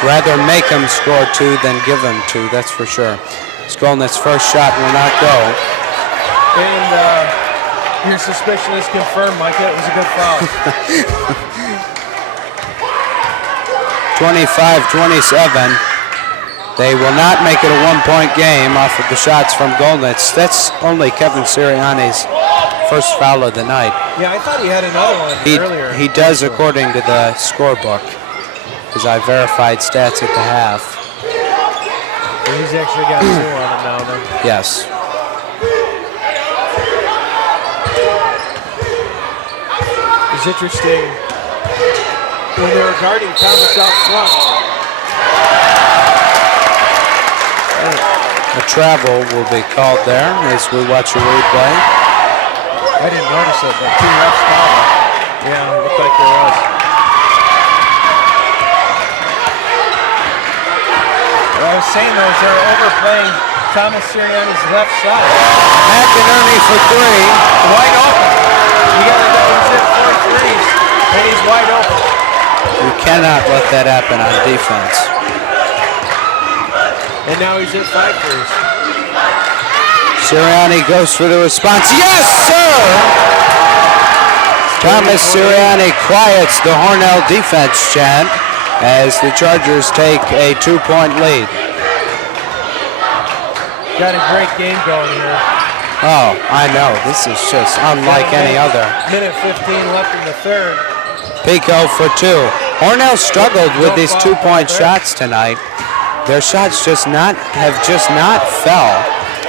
Rather make him score two than give him two, that's for sure. Skolnick's first shot will not go. And your suspicion is confirmed, Micah. It was a good foul. 25-27. They will not make it a one-point game off of the shots from Golnitz. That's only Kevin Sirianni's first foul of the night. Yeah, I thought he had another one earlier. He does according to the scorebook, because I verified stats at the half. So he's actually got two on him now then. Yes. It's interesting when they were guarding Thomas out front. A travel will be called there as we watch a replay. I didn't notice it, but two refs called it. Yeah, it looked like there was. What I was saying though is they were overplaying Thomas Sirianni's left side. McInerney for three. Wide open. You got to know he's hit 4 threes, and he's wide open. You cannot let that happen on defense. And now he's hit 5 threes. Sirianni goes for the response. Yes, sir! Thomas Sirianni quiets the Hornell defense chant as the Chargers take a 2-point lead. Got a great game going here. Oh, I know. This is just unlike any other. Minute 15 left in the third. Pico for two. Hornell struggled with these 2-point shots tonight. Their shots have just not fell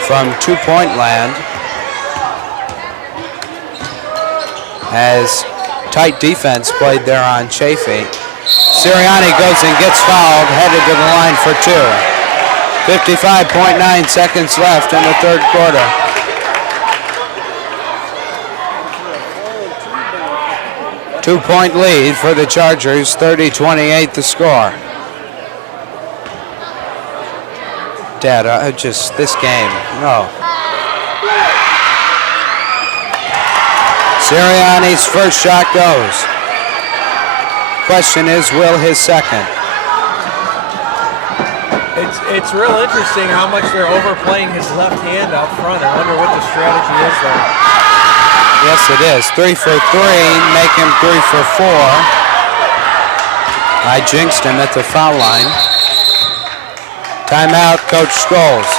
from 2-point land, as tight defense played there on Chafee. Sirianni goes and gets fouled, headed to the line for two. 55.9 seconds left in the third quarter. Two-point lead for the Chargers, 30-28 the score. Dad, this game, no. Sirianni's first shot goes. Question is, will his second? It's real interesting how much they're overplaying his left hand out front. I wonder what the strategy is there. Yes, it is. 3 for 3, make him 3 for 4. I jinxed him at the foul line. Timeout, Coach Scholes.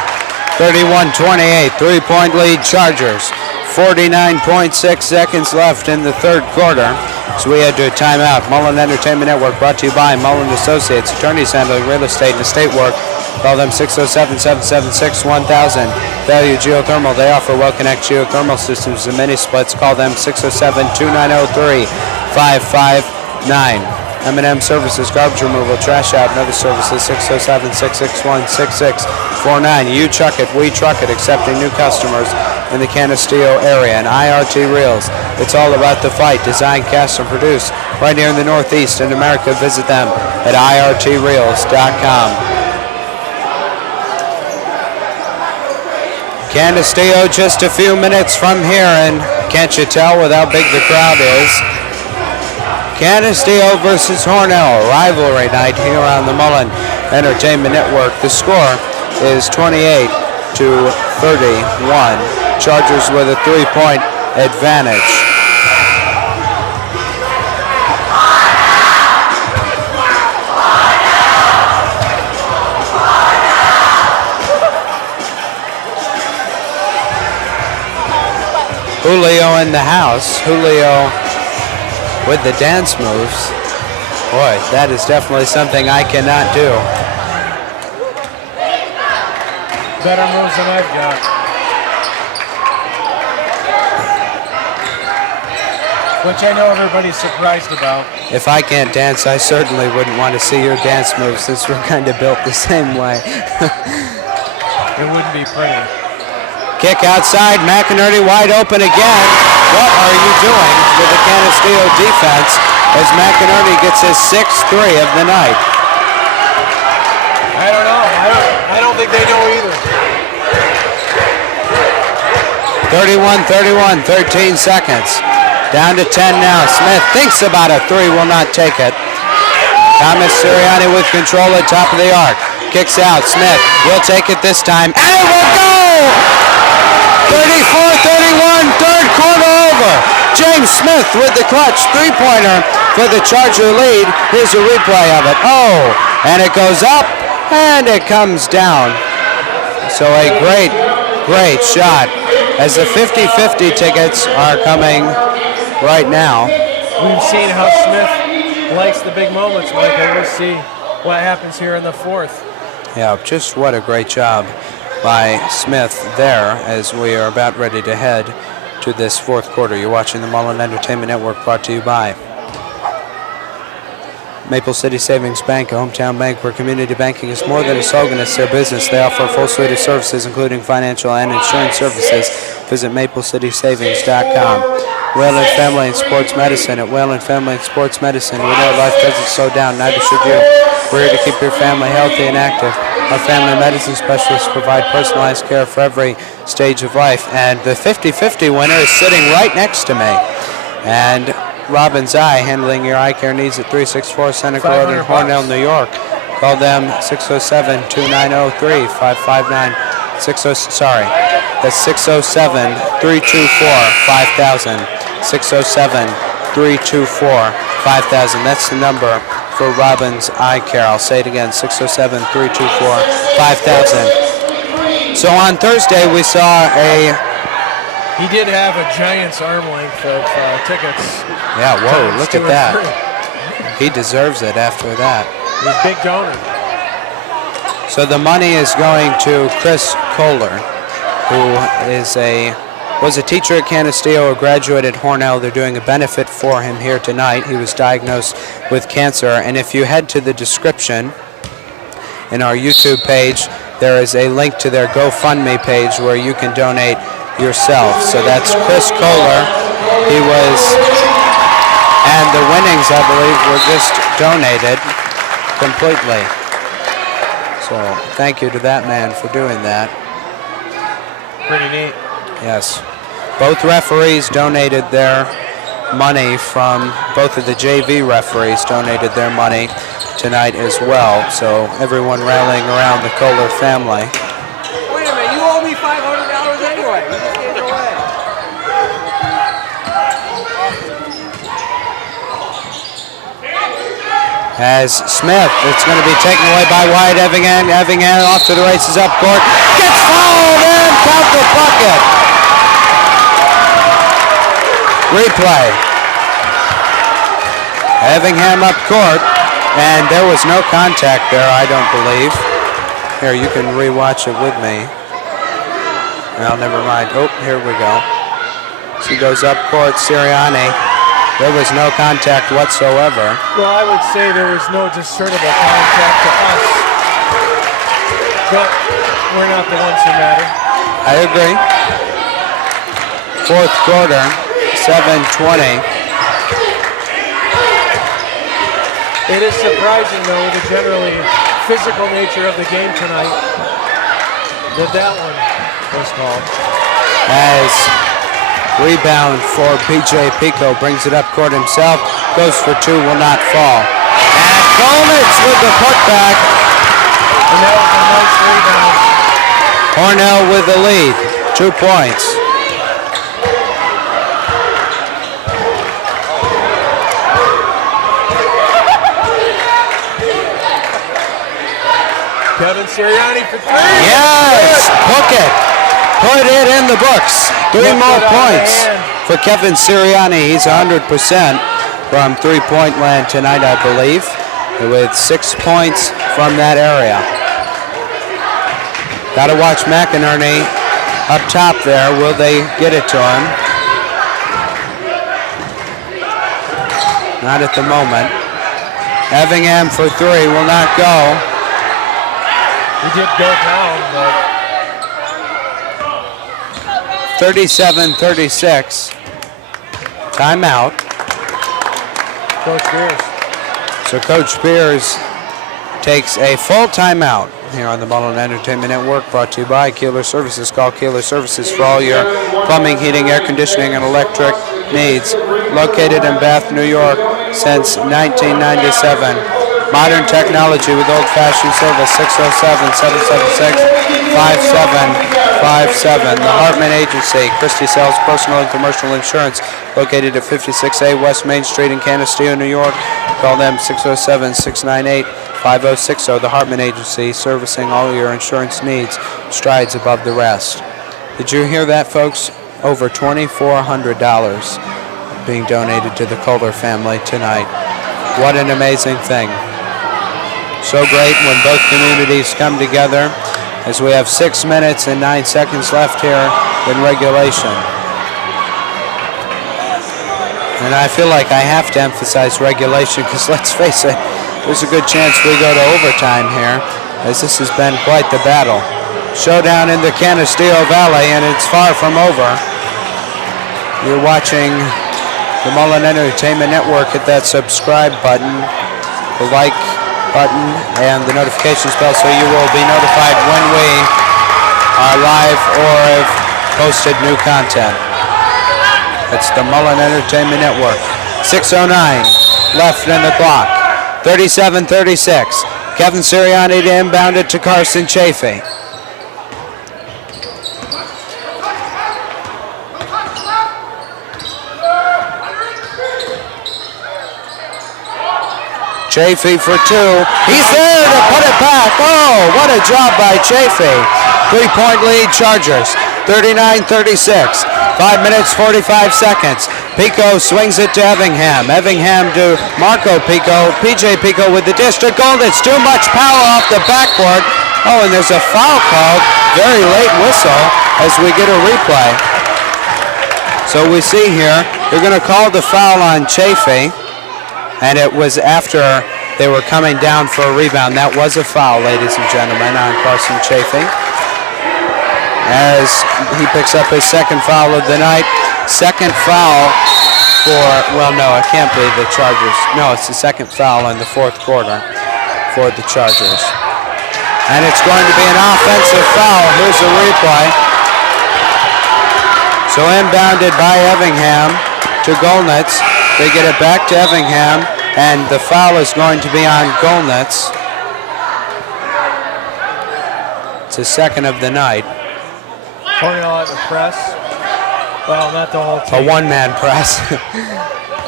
31-28, 3-point lead Chargers. 49.6 seconds left in the third quarter. So we head to a timeout. Mullen Entertainment Network brought to you by Mullen Associates, attorneys handling real estate and estate work. Call them 607-776-1000. Value Geothermal. They offer well-connect geothermal systems and mini splits. Call them 607-2903-559. M&M Services, garbage removal, trash out, and other services, 607-661-6649. You chuck it, we truck it, accepting new customers in the Canisteo area. And IRT Reels, it's all about the fight. Design, cast, and produce right here in the Northeast. In America, visit them at irtreels.com. Canisteo just a few minutes from here, and can't you tell with how big the crowd is? Canisteo versus Hornell, rivalry night here on the Mullen Entertainment Network. The score is 28-31. Chargers with a 3-point advantage. Julio in the house. Julio with the dance moves. Boy, that is definitely something I cannot do. Better moves than I've got. Which I know everybody's surprised about. If I can't dance, I certainly wouldn't want to see your dance moves since we're kind of built the same way. it wouldn't be pretty. Kick outside, McInerney wide open again. What are you doing with the Canisteo defense as McInerney gets his 6th 3 of the night? I don't know. I don't think they know either. 31-31, 13 seconds. Down to 10 now. Smith thinks about a 3, will not take it. Thomas Sirianni with control at top of the arc. Kicks out. Smith will take it this time, and it will go! 34-31, third quarter over. James Smith with the clutch 3-pointer for the Charger lead. Here's a replay of it. Oh, and it goes up, and it comes down. So a great shot as the 50-50 tickets are coming right now. We've seen how Smith likes the big moments, Michael. We'll see what happens here in the 4th. Yeah, just what a great job by Smith there as we are about ready to head to this 4th quarter. You're watching the Mullen Entertainment Network, brought to you by Maple City Savings Bank, a hometown bank where community banking is more than a slogan, it's their business. They offer a full suite of services, including financial and insurance services. Visit maplecitysavings.com. Whalen Family and Sports Medicine. At Whalen Family and Sports Medicine, we know life doesn't slow down, neither should you. We're here to keep your family healthy and active. Our family medicine specialists provide personalized care for every stage of life. And the 50-50 winner is sitting right next to me. And Robbins Eye, handling your eye care needs at 364 Seneca Road in Hornell, New York. Call them 607-2903-559. That's 607-324-5000. 607-324-5000. That's the number for Robbins Eye Care. I'll say it again, 607-324-5000. So on Thursday we saw He did have a Giants arm length of tickets. Yeah, whoa, look at that. He deserves it after that. He's a big donor. So the money is going to Chris Kohler, who was a teacher at Canisteo, a graduate at Hornell. They're doing a benefit for him here tonight. He was diagnosed with cancer. And if you head to the description in our YouTube page, there is a link to their GoFundMe page where you can donate yourself. So that's Chris Kohler. And the winnings, I believe, were just donated completely. So thank you to that man for doing that. Pretty neat. Yes. Both referees donated their money from, both of the JV referees donated their money tonight as well. So everyone rallying around the Kohler family. Wait a minute, you owe me $500 anyway. You just gave it away. As Smith, it's going to be taken away by Wyatt Evingham. Evingham off to the races up court. Gets fouled and count the bucket. Replay. Evingham up court, and there was no contact there, I don't believe. Here, you can rewatch it with me. Well, never mind. Oh, here we go. She goes up court, Sirianni. There was no contact whatsoever. Well, I would say there was no discernible contact to us, but we're not the ones who matter. I agree. 4th quarter, 7:20. It is surprising, though, the generally physical nature of the game tonight, that one was called. As rebound for PJ Pico, brings it up court himself, goes for 2, will not fall. And Kolnitz with the putback. And that was a nice rebound. Hornell with the lead, 2 points. Kevin Sirianni for 3. Yes, hook it. Put it in the books. 3 more points for Kevin Sirianni. He's 100% from three-point land tonight, I believe, with 6 points from that area. Got to watch McInerney up top there. Will they get it to him? Not at the moment. Evingham for 3 will not go. He did go down, but 37-36. Timeout. Coach Beers. So Coach Beers takes a full timeout here on the Mullen Entertainment Network, brought to you by Keeler Services. Call Keeler Services for all your plumbing, heating, air conditioning, and electric needs. Located in Bath, New York since 1997. Modern technology with old-fashioned service. 607-776-5757. The Hartman Agency. Christie sells personal and commercial insurance. Located at 56A West Main Street in Canisteo, New York. Call them 607-698-5060. The Hartman Agency, servicing all your insurance needs, strides above the rest. Did you hear that, folks? Over $2,400 being donated to the Kohler family tonight. What an amazing thing. So great when both communities come together, as we have 6 minutes and 9 seconds left here in regulation. And I feel like I have to emphasize regulation because, let's face it, there's a good chance we go to overtime here, as this has been quite the battle. Showdown in the Canisteo Valley, and it's far from over. You're watching the Mullen Entertainment Network. Hit that subscribe button, the like button, and the notifications bell so you will be notified when we are live or have posted new content. It's the Mullen Entertainment Network. 6:09 left in the clock. 37-36. Kevin Sirianni to inbound it to Carson Chafee. Chafee for two. He's there to put it back. Oh, what a job by Chafee. 3-point lead, Chargers. 39-36. 5 minutes, 45 seconds. Pico swings it to Evingham. Evingham to Marco Pico. PJ Pico with the district goal. It's too much power off the backboard. Oh, and there's a foul called. Very late whistle as we get a replay. So we see here, they're going to call the foul on Chafee. And it was after they were coming down for a rebound. That was a foul, ladies and gentlemen, on Carson Chafee, as he picks up his second foul of the night. Second foul for, well, no, it can't be the Chargers. No, it's the second foul in the fourth quarter for the Chargers. And it's going to be an offensive foul. Here's a replay. So inbounded by Evingham to Golnitz. They get it back to Evingham, and the foul is going to be on Golnitz. It's his second of the night. Hornell at the press. Well, not the whole team. A one-man press.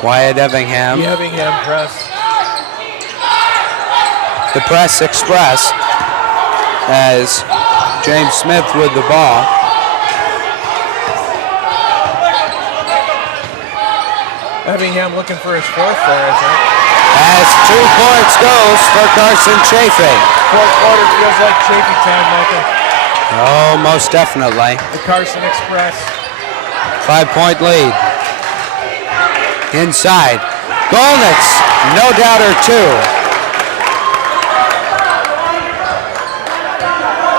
Wyatt Evingham. The Evingham press. The press express as James Smith with the ball. Evingham looking for his fourth there, I think. As 2 points goes for Carson Chafee. Fourth quarter feels like Chafee time, Michael. Oh, most definitely. The Carson Express. 5-point lead. Inside. Golnitz, no doubter two.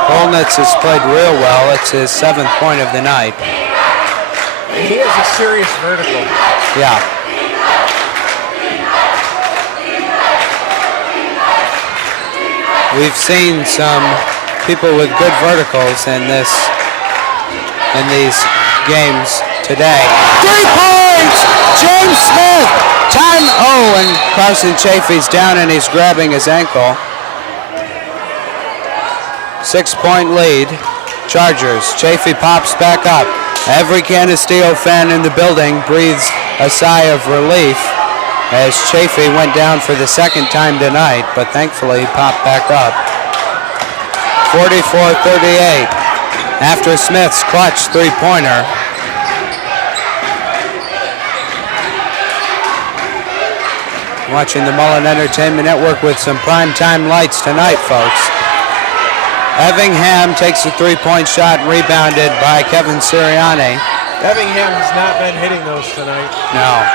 Golnitz has played real well. It's his 7th point of the night. And he has a serious vertical. Yeah. We've seen some people with good verticals in these games today. 3 points! James Smith! Time! Oh, and Carson Chafee's down and he's grabbing his ankle. 6-point lead. Chargers. Chafee pops back up. Every Canisteo fan in the building breathes a sigh of relief as Chafee went down for the second time tonight, but thankfully he popped back up. 44-38 after Smith's clutch three-pointer. Watching the Mullen Entertainment Network with some primetime lights tonight, folks. Evingham takes a 3-point shot, rebounded by Kevin Sirianni. Evingham has not been hitting those tonight. No.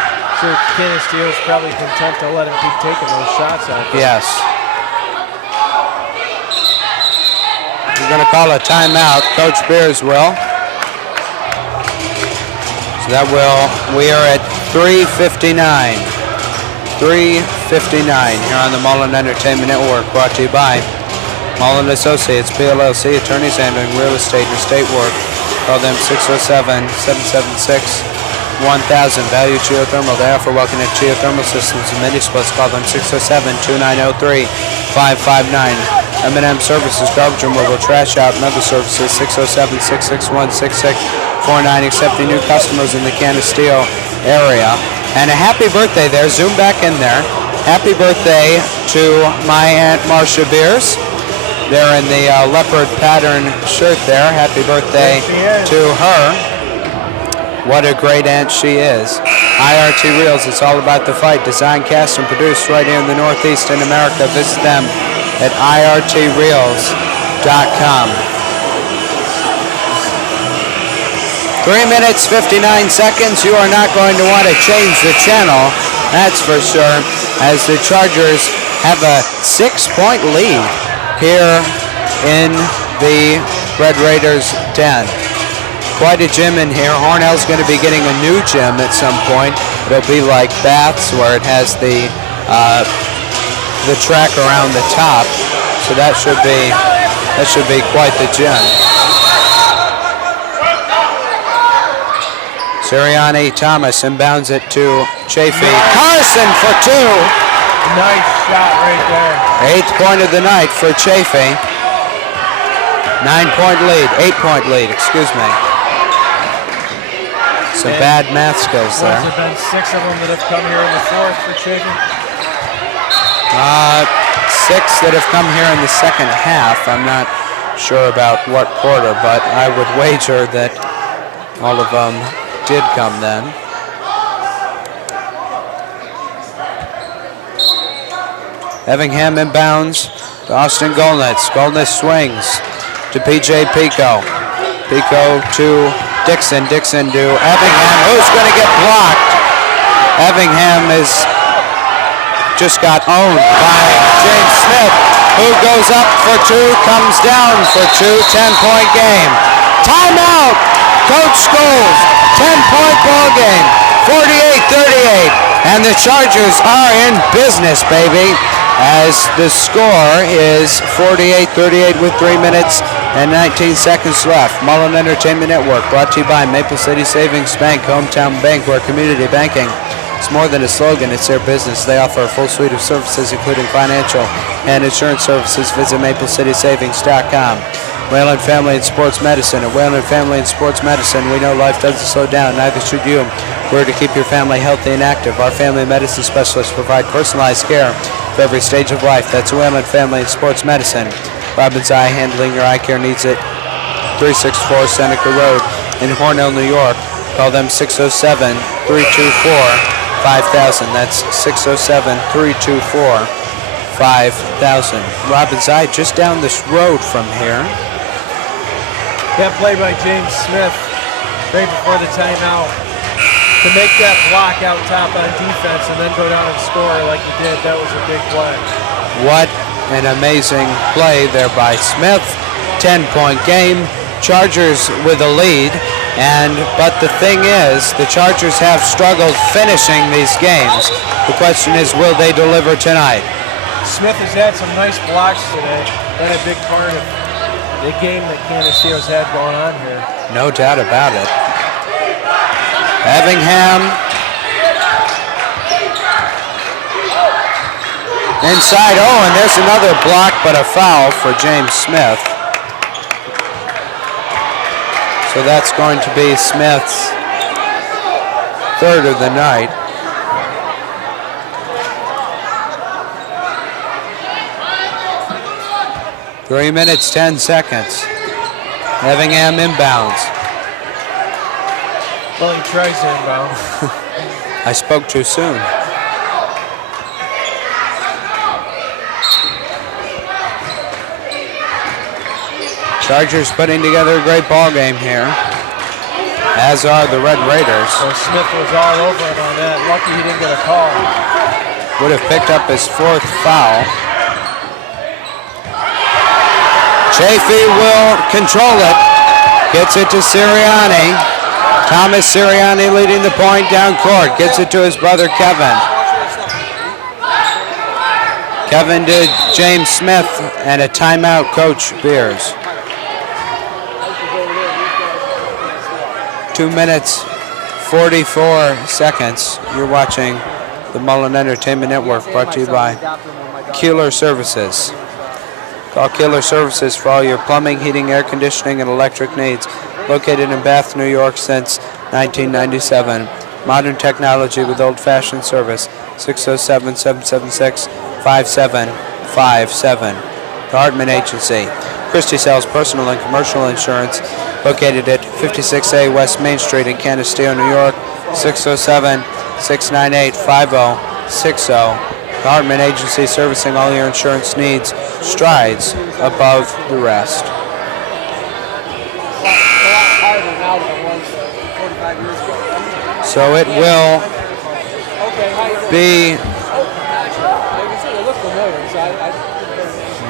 Sure, Canisteo's probably content to let him keep taking those shots out there. Yes. We're going to call a timeout. Coach Beers will. We are at 3:59. 3:59 here on the Mullen Entertainment Network, brought to you by Mullen Associates, PLLC, attorneys handling real estate and estate work. Call them 607-776-1000. Value Geothermal. They offer well-connected geothermal systems and mini splits. Call them 607-2903-559. M&M Services, garbage removal, trash out, and other services. 607-661-6649. Accepting new customers in the Canisteo area. And a happy birthday there. Zoom back in there. Happy birthday to my Aunt Marcia Beers. They're in the leopard pattern shirt there. Happy birthday to her. What a great aunt she is. IRT Reels, it's all about the fight. Designed, cast, and produced right here in the Northeast in America. Visit them at irtreels.com. 3 minutes, 59 seconds. You are not going to want to change the channel, that's for sure, as the Chargers have a 6-point lead here in the Red Raiders' den. Quite a gym in here. Hornell's going to be getting a new gym at some point. It'll be like Baths, where it has the track around the top. So that should be quite the gym. Sirianni Thomas inbounds it to Chafee. Carson for two. Nice shot right there. 8th point of the night for Chafee. 8-point lead, excuse me. Some bad math skills there. Has there been 6 of them that have come here in the fourth for Chafee? 6 that have come here in the second half. I'm not sure about what quarter, but I would wager that all of them did come then. Effingham inbounds to Austin Golnitz. Golnitz swings to P.J. Pico. Pico to Dixon. Dixon to Effingham, who's going to get blocked. Effingham is just got owned by James Smith, who goes up for 2, comes down for 2, 10-point game. Timeout! Coach Scholes, 10-point ball game, 48-38. And the Chargers are in business, baby, as the score is 48-38 with 3 minutes and 19 seconds left. Mullen Entertainment Network, brought to you by Maple City Savings Bank, hometown bank where community banking is more than a slogan, it's their business. They offer a full suite of services, including financial and insurance services. Visit MapleCitySavings.com. Whalen Family and Sports Medicine. At Whalen Family and Sports Medicine, we know life doesn't slow down, neither should you. We're to keep your family healthy and active. Our family medicine specialists provide personalized care for every stage of life. That's Whalen Family and Sports Medicine. Robbins Eye, handling your eye care needs at 364 Seneca Road in Hornell, New York. Call them 607-324-5000. That's 607-324-5000. Robbins Eye just down this road from here. That play by James Smith right before the timeout to make that block out top on defense and then go down and score like he did. That was a big play. What an amazing play there by Smith. 10-point game. Chargers with a lead. But the thing is, the Chargers have struggled finishing these games. The question is, will they deliver tonight? Smith has had some nice blocks today. Been a big part of the game that Canisteo's had going on here. No doubt about it. Effingham inside. Oh, and there's another block, but a foul for James Smith. So that's going to be Smith's 3rd of the night. Three minutes, 10 seconds. Effingham inbounds. Well, he tries to inbound. I spoke too soon. Chargers putting together a great ball game here, as are the Red Raiders. So Smith was all over him on that. Lucky he didn't get a call. Would have picked up his 4th foul. Chafee will control it. Gets it to Sirianni. Thomas Sirianni leading the point down court. Gets it to his brother Kevin. Kevin to James Smith, and a timeout, Coach Beers. 2 minutes, 44 seconds. You're watching the Mullen Entertainment Network, brought to you by Keeler Services. Call Keeler Services for all your plumbing, heating, air conditioning, and electric needs. Located in Bath, New York since 1997. Modern technology with old-fashioned service. 607-776-5757. The Hartman Agency. Christie sells personal and commercial insurance. Located at 56A West Main Street in Canisteo, New York. 607-698-5060. The Hartman Agency, servicing all your insurance needs, strides above the rest. So it will be.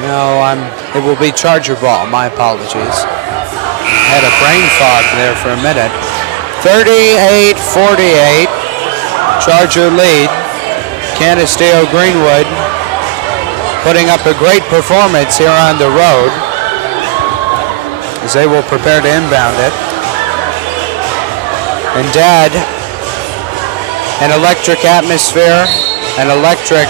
No, it will be Charger ball. My apologies. Had a brain fog there for a minute. 38-48. Charger lead. Canisteo-Greenwood putting up a great performance here on the road as they will prepare to inbound it. And Dad, an electric atmosphere, an electric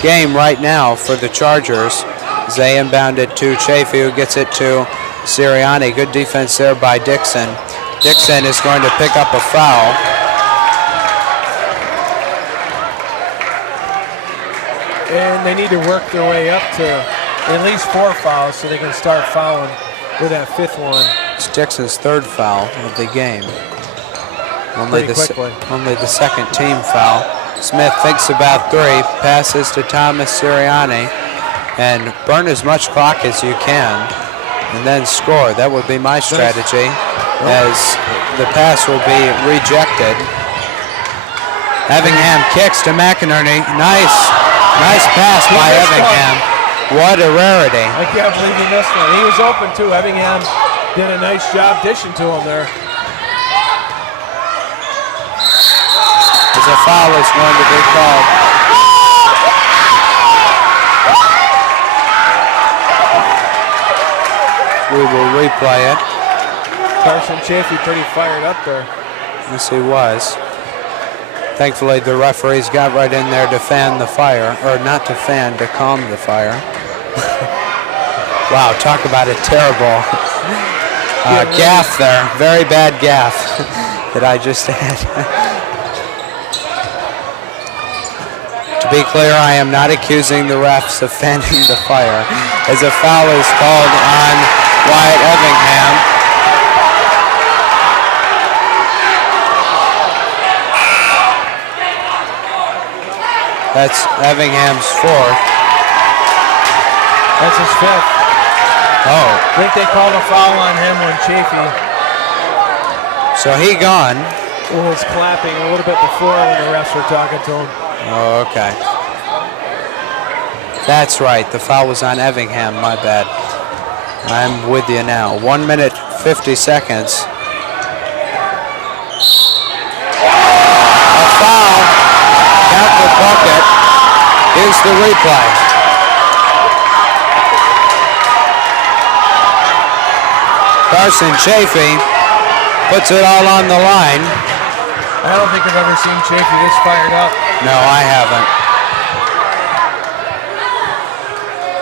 game right now for the Chargers as they inbound it to Chafee, who gets it to Sirianni. Good defense there by Dixon. Dixon is going to pick up a foul. And they need to work their way up to at least 4 fouls so they can start fouling with that 5th one. It's Dixon's 3rd foul of the game. Only the second team foul. Smith thinks about 3, passes to Thomas Sirianni, and burn as much clock as you can, and then score. That would be my strategy, as the pass will be rejected. Effingham kicks to McInerney. Nice pass by Effingham. What a rarity. I can't believe he missed one. He was open too. Effingham did a nice job dishing to him there. As a foul is going to be called. We will replay it. Carson Chafee pretty fired up there. Yes, he was. Thankfully, the referees got right in there to fan the fire, or not to fan, to calm the fire. Wow, talk about a terrible gaff there. Very bad gaff that I just had. To be clear, I am not accusing the refs of fanning the fire, as a foul is called on Wyatt Effingham. That's Effingham's 4th. That's his 5th. Oh. I think they called a foul on him when Chafee So he gone. was clapping a little bit before when the refs were talking to him. Oh, okay. That's right. The foul was on Effingham. My bad. I'm with you now. 1 minute, 50 seconds. A foul. Count the bucket. Here's the replay. Carson Chafee puts it all on the line. I don't think I've ever seen Chafee this fired up. No, I haven't.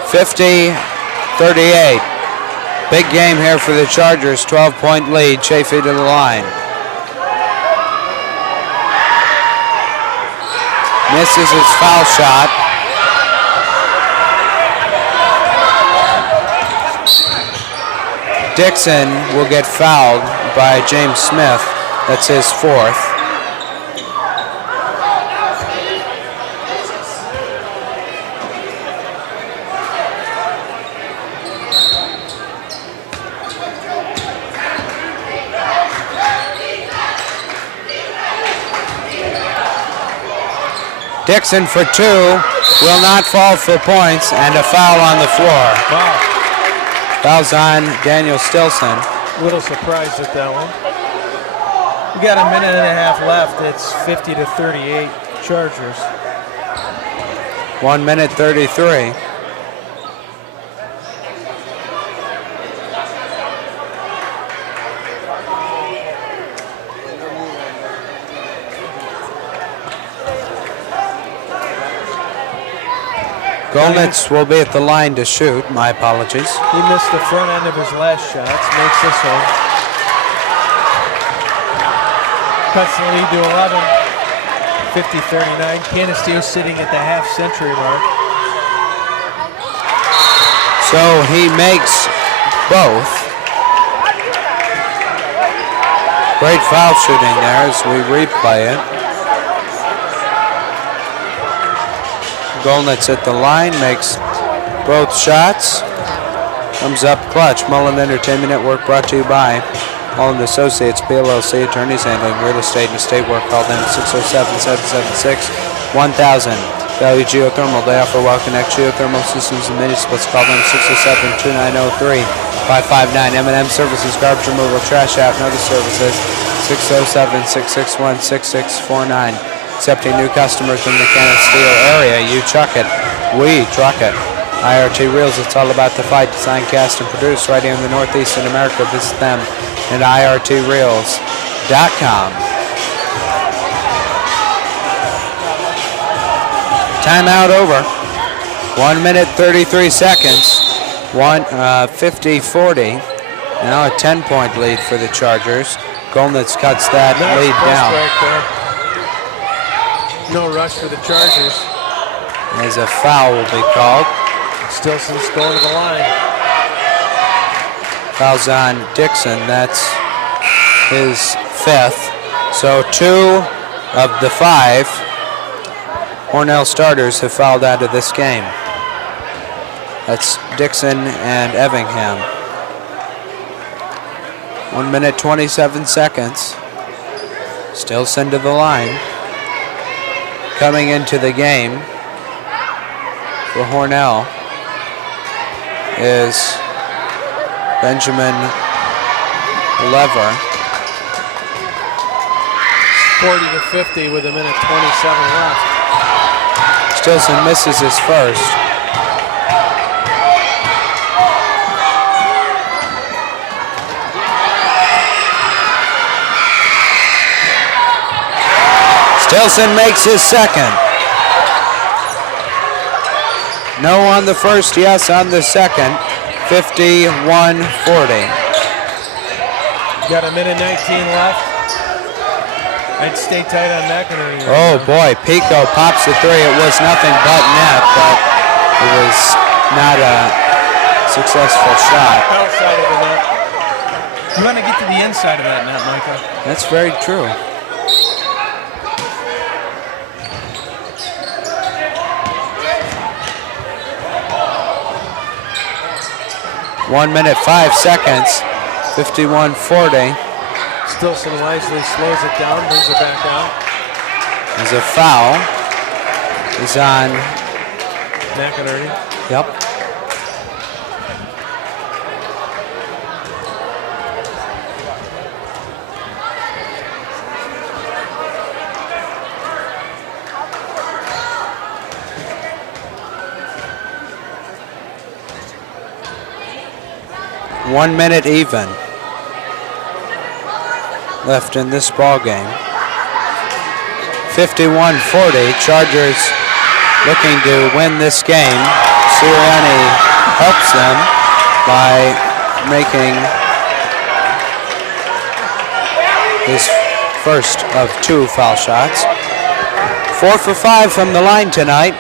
50-38. Big game here for the Chargers. 12-point lead. Chafee to the line. Misses his foul shot. Dixon will get fouled by James Smith. That's his 4th. Dixon for 2, will not fall for points, and a foul on the floor. Wow. Foul's on Daniel Stilson. A little surprised at that one. We got a minute and a half left. It's 50-38 Chargers. 1 minute 33. Golnitz will be at the line to shoot. My apologies. He missed the front end of his last shots. Makes this one. Cuts the lead to 11. 50-39. Canisteo sitting at the half-century mark. So he makes both. Great foul shooting there as we replay it. Golnitz at the line, makes both shots. Comes up clutch. Mullen Entertainment Network brought to you by Mullen Associates, PLLC, attorneys handling real estate and estate work. Call them 607-776-1000. Value Geothermal, they offer well-connect geothermal systems and mini-splits. Call them 607-2903-559. M&M Services, garbage removal, trash out, and other services. 607-661-6649. Accepting new customers from the Canisteo area. You chuck it, we truck it. IRT Reels, it's all about the fight. Design, cast, and produce right here in the Northeast in America. Visit them at irtreels.com. Timeout over. 1 minute 33 seconds. 50-40. Now a 10-point lead for the Chargers. Golnitz cuts that lead down. No rush for the Chargers. As a foul will be called. Stilson's going to the line. Foul's on Dixon. That's his fifth. So 2 of the 5 Hornell starters have fouled out of this game. That's Dixon and Evingham. 1 minute 27 seconds. Stilson to the line. Coming into the game for Hornell is Benjamin Lever. 40-50 with a minute 27 left. Stilson misses his first. Stilson makes his second. No on the first, yes on the second. 51-40. Got a minute 19 left. I'd stay tight on McInerney. Oh boy, Pico pops the three. It was nothing but net, but it was not a successful shot. Outside of the net. You want to get to the inside of that net, Micah. That's very true. One minute 5 seconds. 51-40. Stilson wisely slows it down, brings it back out. There's a foul. Is on McInerney. Yep. One minute even left in this ball game. 51-40. Chargers looking to win this game. Sirianni helps them by making his first of 2 foul shots. 4 for 5 from the line tonight.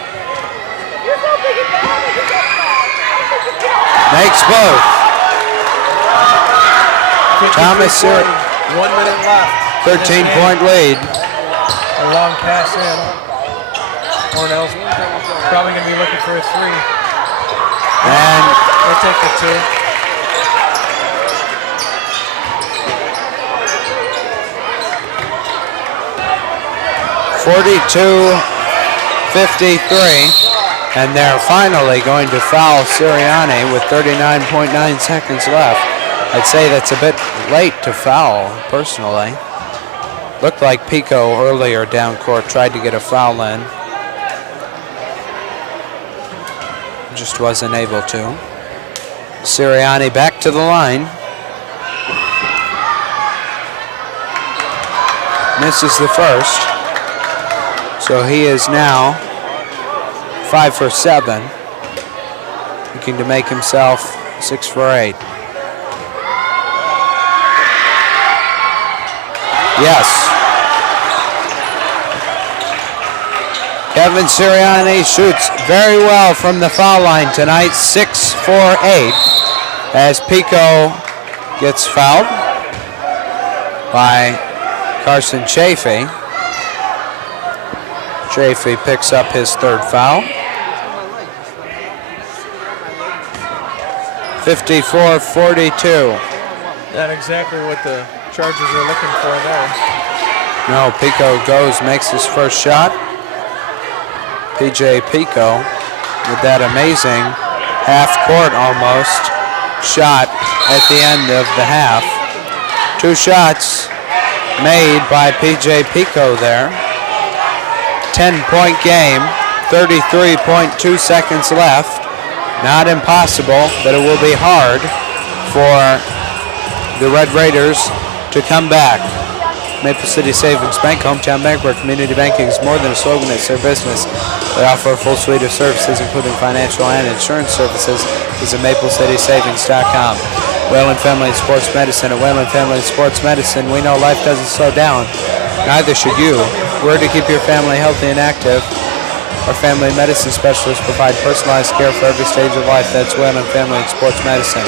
Makes both. Thomas Sirianni. 1 minute left. 13-point lead. A long pass in. Hornell's probably going to be looking for a 3. And they'll take the 42-53. And they're finally going to foul Sirianni with 39.9 seconds left. I'd say that's a bit late to foul, personally. Looked like Pico earlier down court tried to get a foul in. Just wasn't able to. Sirianni back to the line. Misses the first. So he is now 5 for 7. Looking to make himself 6 for 8. Yes. Kevin Sirianni shoots very well from the foul line tonight, 6 for 8, as Pico gets fouled by Carson Chafee. Chafee picks up his third foul. 54-42. Not exactly what the Chargers are looking for there. No, Pico goes, makes his first shot. PJ Pico with that amazing half-court almost shot at the end of the half. 2 shots made by PJ Pico there. 10-point game, 33.2 seconds left. Not impossible, but it will be hard for the Red Raiders to come back. Maple City Savings Bank, hometown bank where community banking is more than a slogan, it's their business. They offer a full suite of services, including financial and insurance services. Visit MapleCitySavings.com. Whalen Family and Sports Medicine. At Whalen Family and Sports Medicine, we know life doesn't slow down. Neither should you. We're to keep your family healthy and active. Our family medicine specialists provide personalized care for every stage of life. That's Whalen Family and Sports Medicine.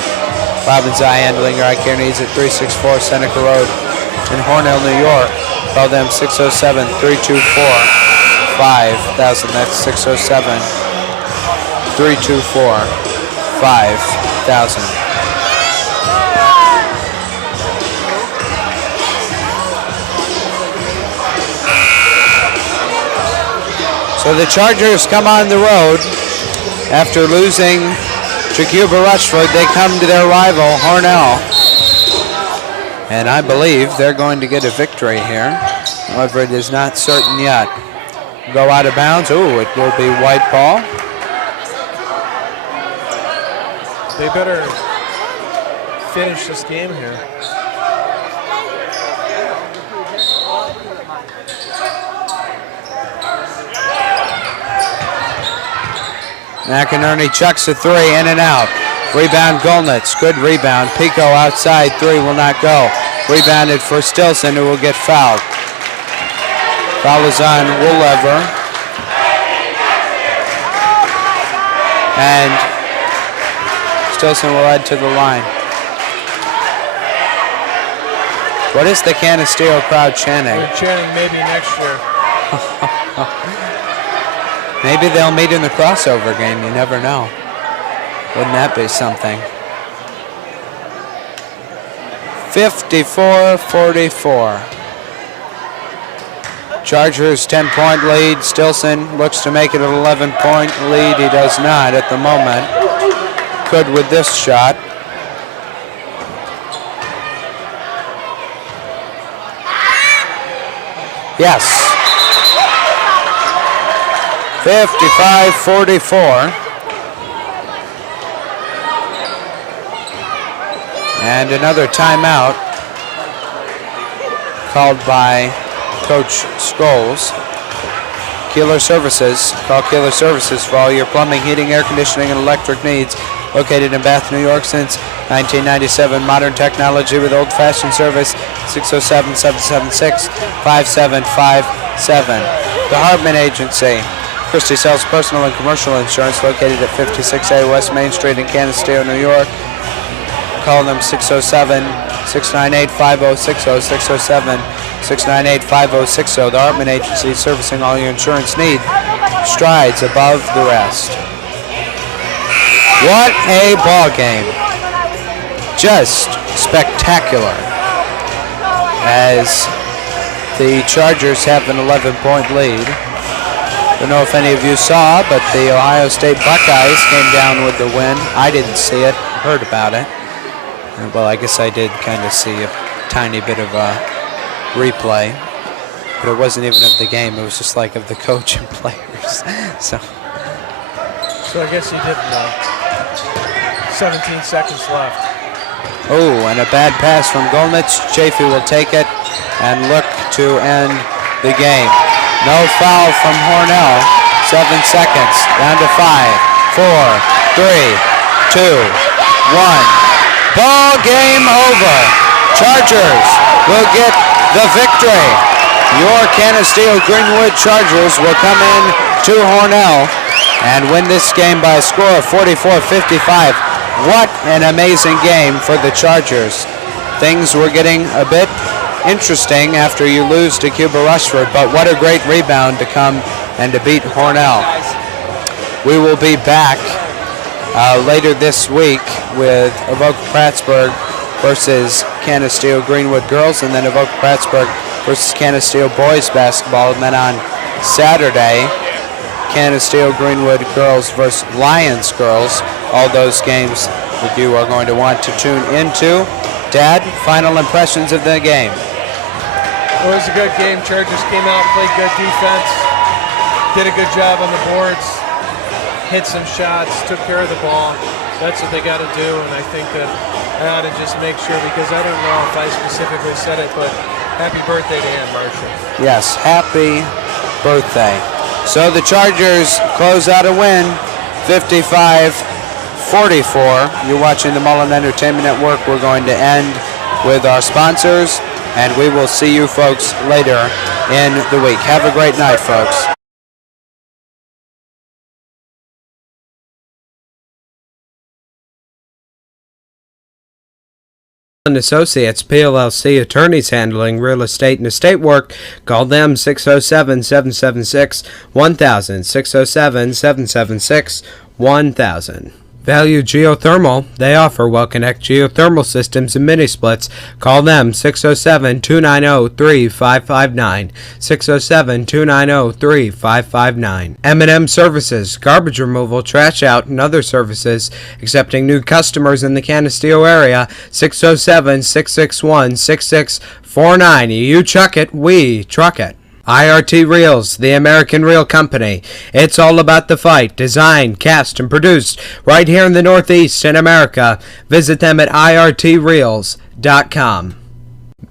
Robbins Eye Handling, your eye care needs at 364 Seneca Road in Hornell, New York. Call them 607-324-5000. That's 607-324-5000. So the Chargers come on the road after losing to Cuba Rushford. They come to their rival, Hornell. And I believe they're going to get a victory here. However, it is not certain yet. Go out of bounds. Ooh, it will be white ball. They better finish this game here. McInerney chucks a 3 in and out. Rebound Golnitz, good rebound. Pico outside, 3 will not go. Rebounded for Stilson, who will get fouled. Foul is on Woollever. And Stilson will head to the line. What is the Canisteo crowd chanting? They're chanting maybe next year. Maybe they'll meet in the crossover game, you never know. Wouldn't that be something? 54-44. Chargers 10-point lead. Stilson looks to make it an 11-point lead. He does not at the moment. Could with this shot. Yes. 55-44. And another timeout called by Coach Scholes. Keeler Services. Call Keeler Services for all your plumbing, heating, air conditioning, and electric needs. Located in Bath, New York since 1997. Modern technology with old-fashioned service. 607-776-5757. The Hartman Agency. Christie sells personal and commercial insurance, located at 56A West Main Street in Canisteo, New York. Call them 607-698-5060, 607-698-5060. The Hartman Agency, servicing all your insurance needs, strides above the rest. What a ball game. Just spectacular. As the Chargers have an 11-point lead. I don't know if any of you saw, but the Ohio State Buckeyes came down with the win. I didn't see it, heard about it. Well, I guess I did kind of see a tiny bit of a replay. but it wasn't even of the game. It was just like of the coach and players. So I guess he didn't know. 17 seconds left. oh, and a bad pass from Golnitz. Chafee will take it and look to end the game. No foul from Hornell. 7 seconds. Down to 5, 4, 3, 2, 1. Ball game over. Chargers will get the victory. Your Canisteo-Greenwood Chargers will come in to Hornell and win this game by a score of 44-55. What an amazing game for the Chargers. Things were getting a bit interesting after you lose to Cuba Rushford, but what a great rebound to come and to beat Hornell. We will be back later this week with Avoca Prattsburg versus Canisteo-Greenwood girls, and then Avoca Prattsburg versus Canisteo boys basketball, and then on Saturday, Canisteo-Greenwood girls versus Lions girls. All those games that you are going to want to tune into. Dad, final impressions of the game? It was a good game. Chargers came out, played good defense, did a good job on the boards, hit some shots, took care of the ball. That's what they got to do, and I think that I ought to just make sure, because I don't know if I specifically said it, but happy birthday to Aunt Marcia. Yes, happy birthday. So the Chargers close out a win, 55-44. You're watching the Mullen Entertainment Network. We're going to end with our sponsors, and we will see you folks later in the week. Have a great night, folks. and Associates, PLLC, attorneys handling real estate and estate work. Call them 607-776-1000, 607-776-1000. Value Geothermal, they offer well-connect geothermal systems and mini-splits. Call them 607-290-3559, 607-290-3559. M&M Services, garbage removal, trash out, and other services, accepting new customers in the Canisteo area, 607-661-6649. You chuck it, we truck it. IRT Reels, the American Reel Company. It's all about the fight. Designed, cast, and produced right here in the Northeast in America. Visit them at irtreels.com.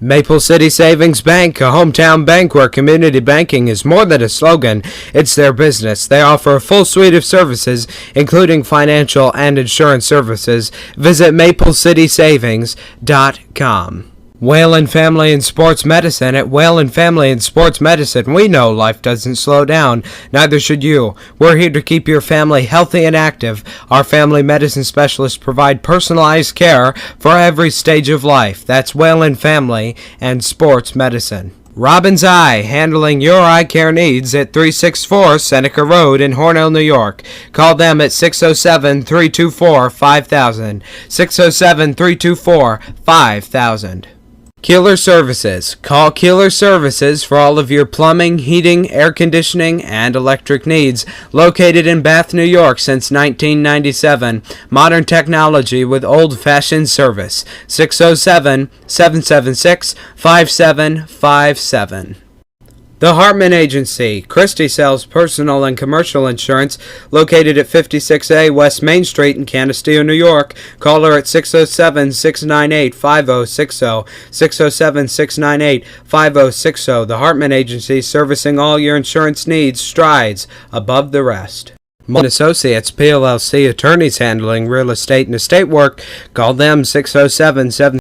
Maple City Savings Bank, a hometown bank where community banking is more than a slogan. It's their business. They offer a full suite of services, including financial and insurance services. Visit maplecitysavings.com. Whalen Family and Sports Medicine. At Whalen Family and Sports Medicine, we know life doesn't slow down. Neither should you. We're here to keep your family healthy and active. Our family medicine specialists provide personalized care for every stage of life. That's Whalen Family and Sports Medicine. Robbins Eye, handling your eye care needs at 364 Seneca Road in Hornell, New York. Call them at 607-324-5000, 607-324-5000. Keeler Services. Call Keeler Services for all of your plumbing, heating, air conditioning, and electric needs. Located in Bath, New York since 1997. Modern technology with old-fashioned service. 607-776-5757. The Hartman Agency. Christie sells personal and commercial insurance, located at 56A West Main Street in Canisteo, New York. Call her at 607-698-5060, 607-698-5060. The Hartman Agency, servicing all your insurance needs, strides above the rest. Mullen Associates, PLLC, attorneys handling real estate and estate work. Call them 607-7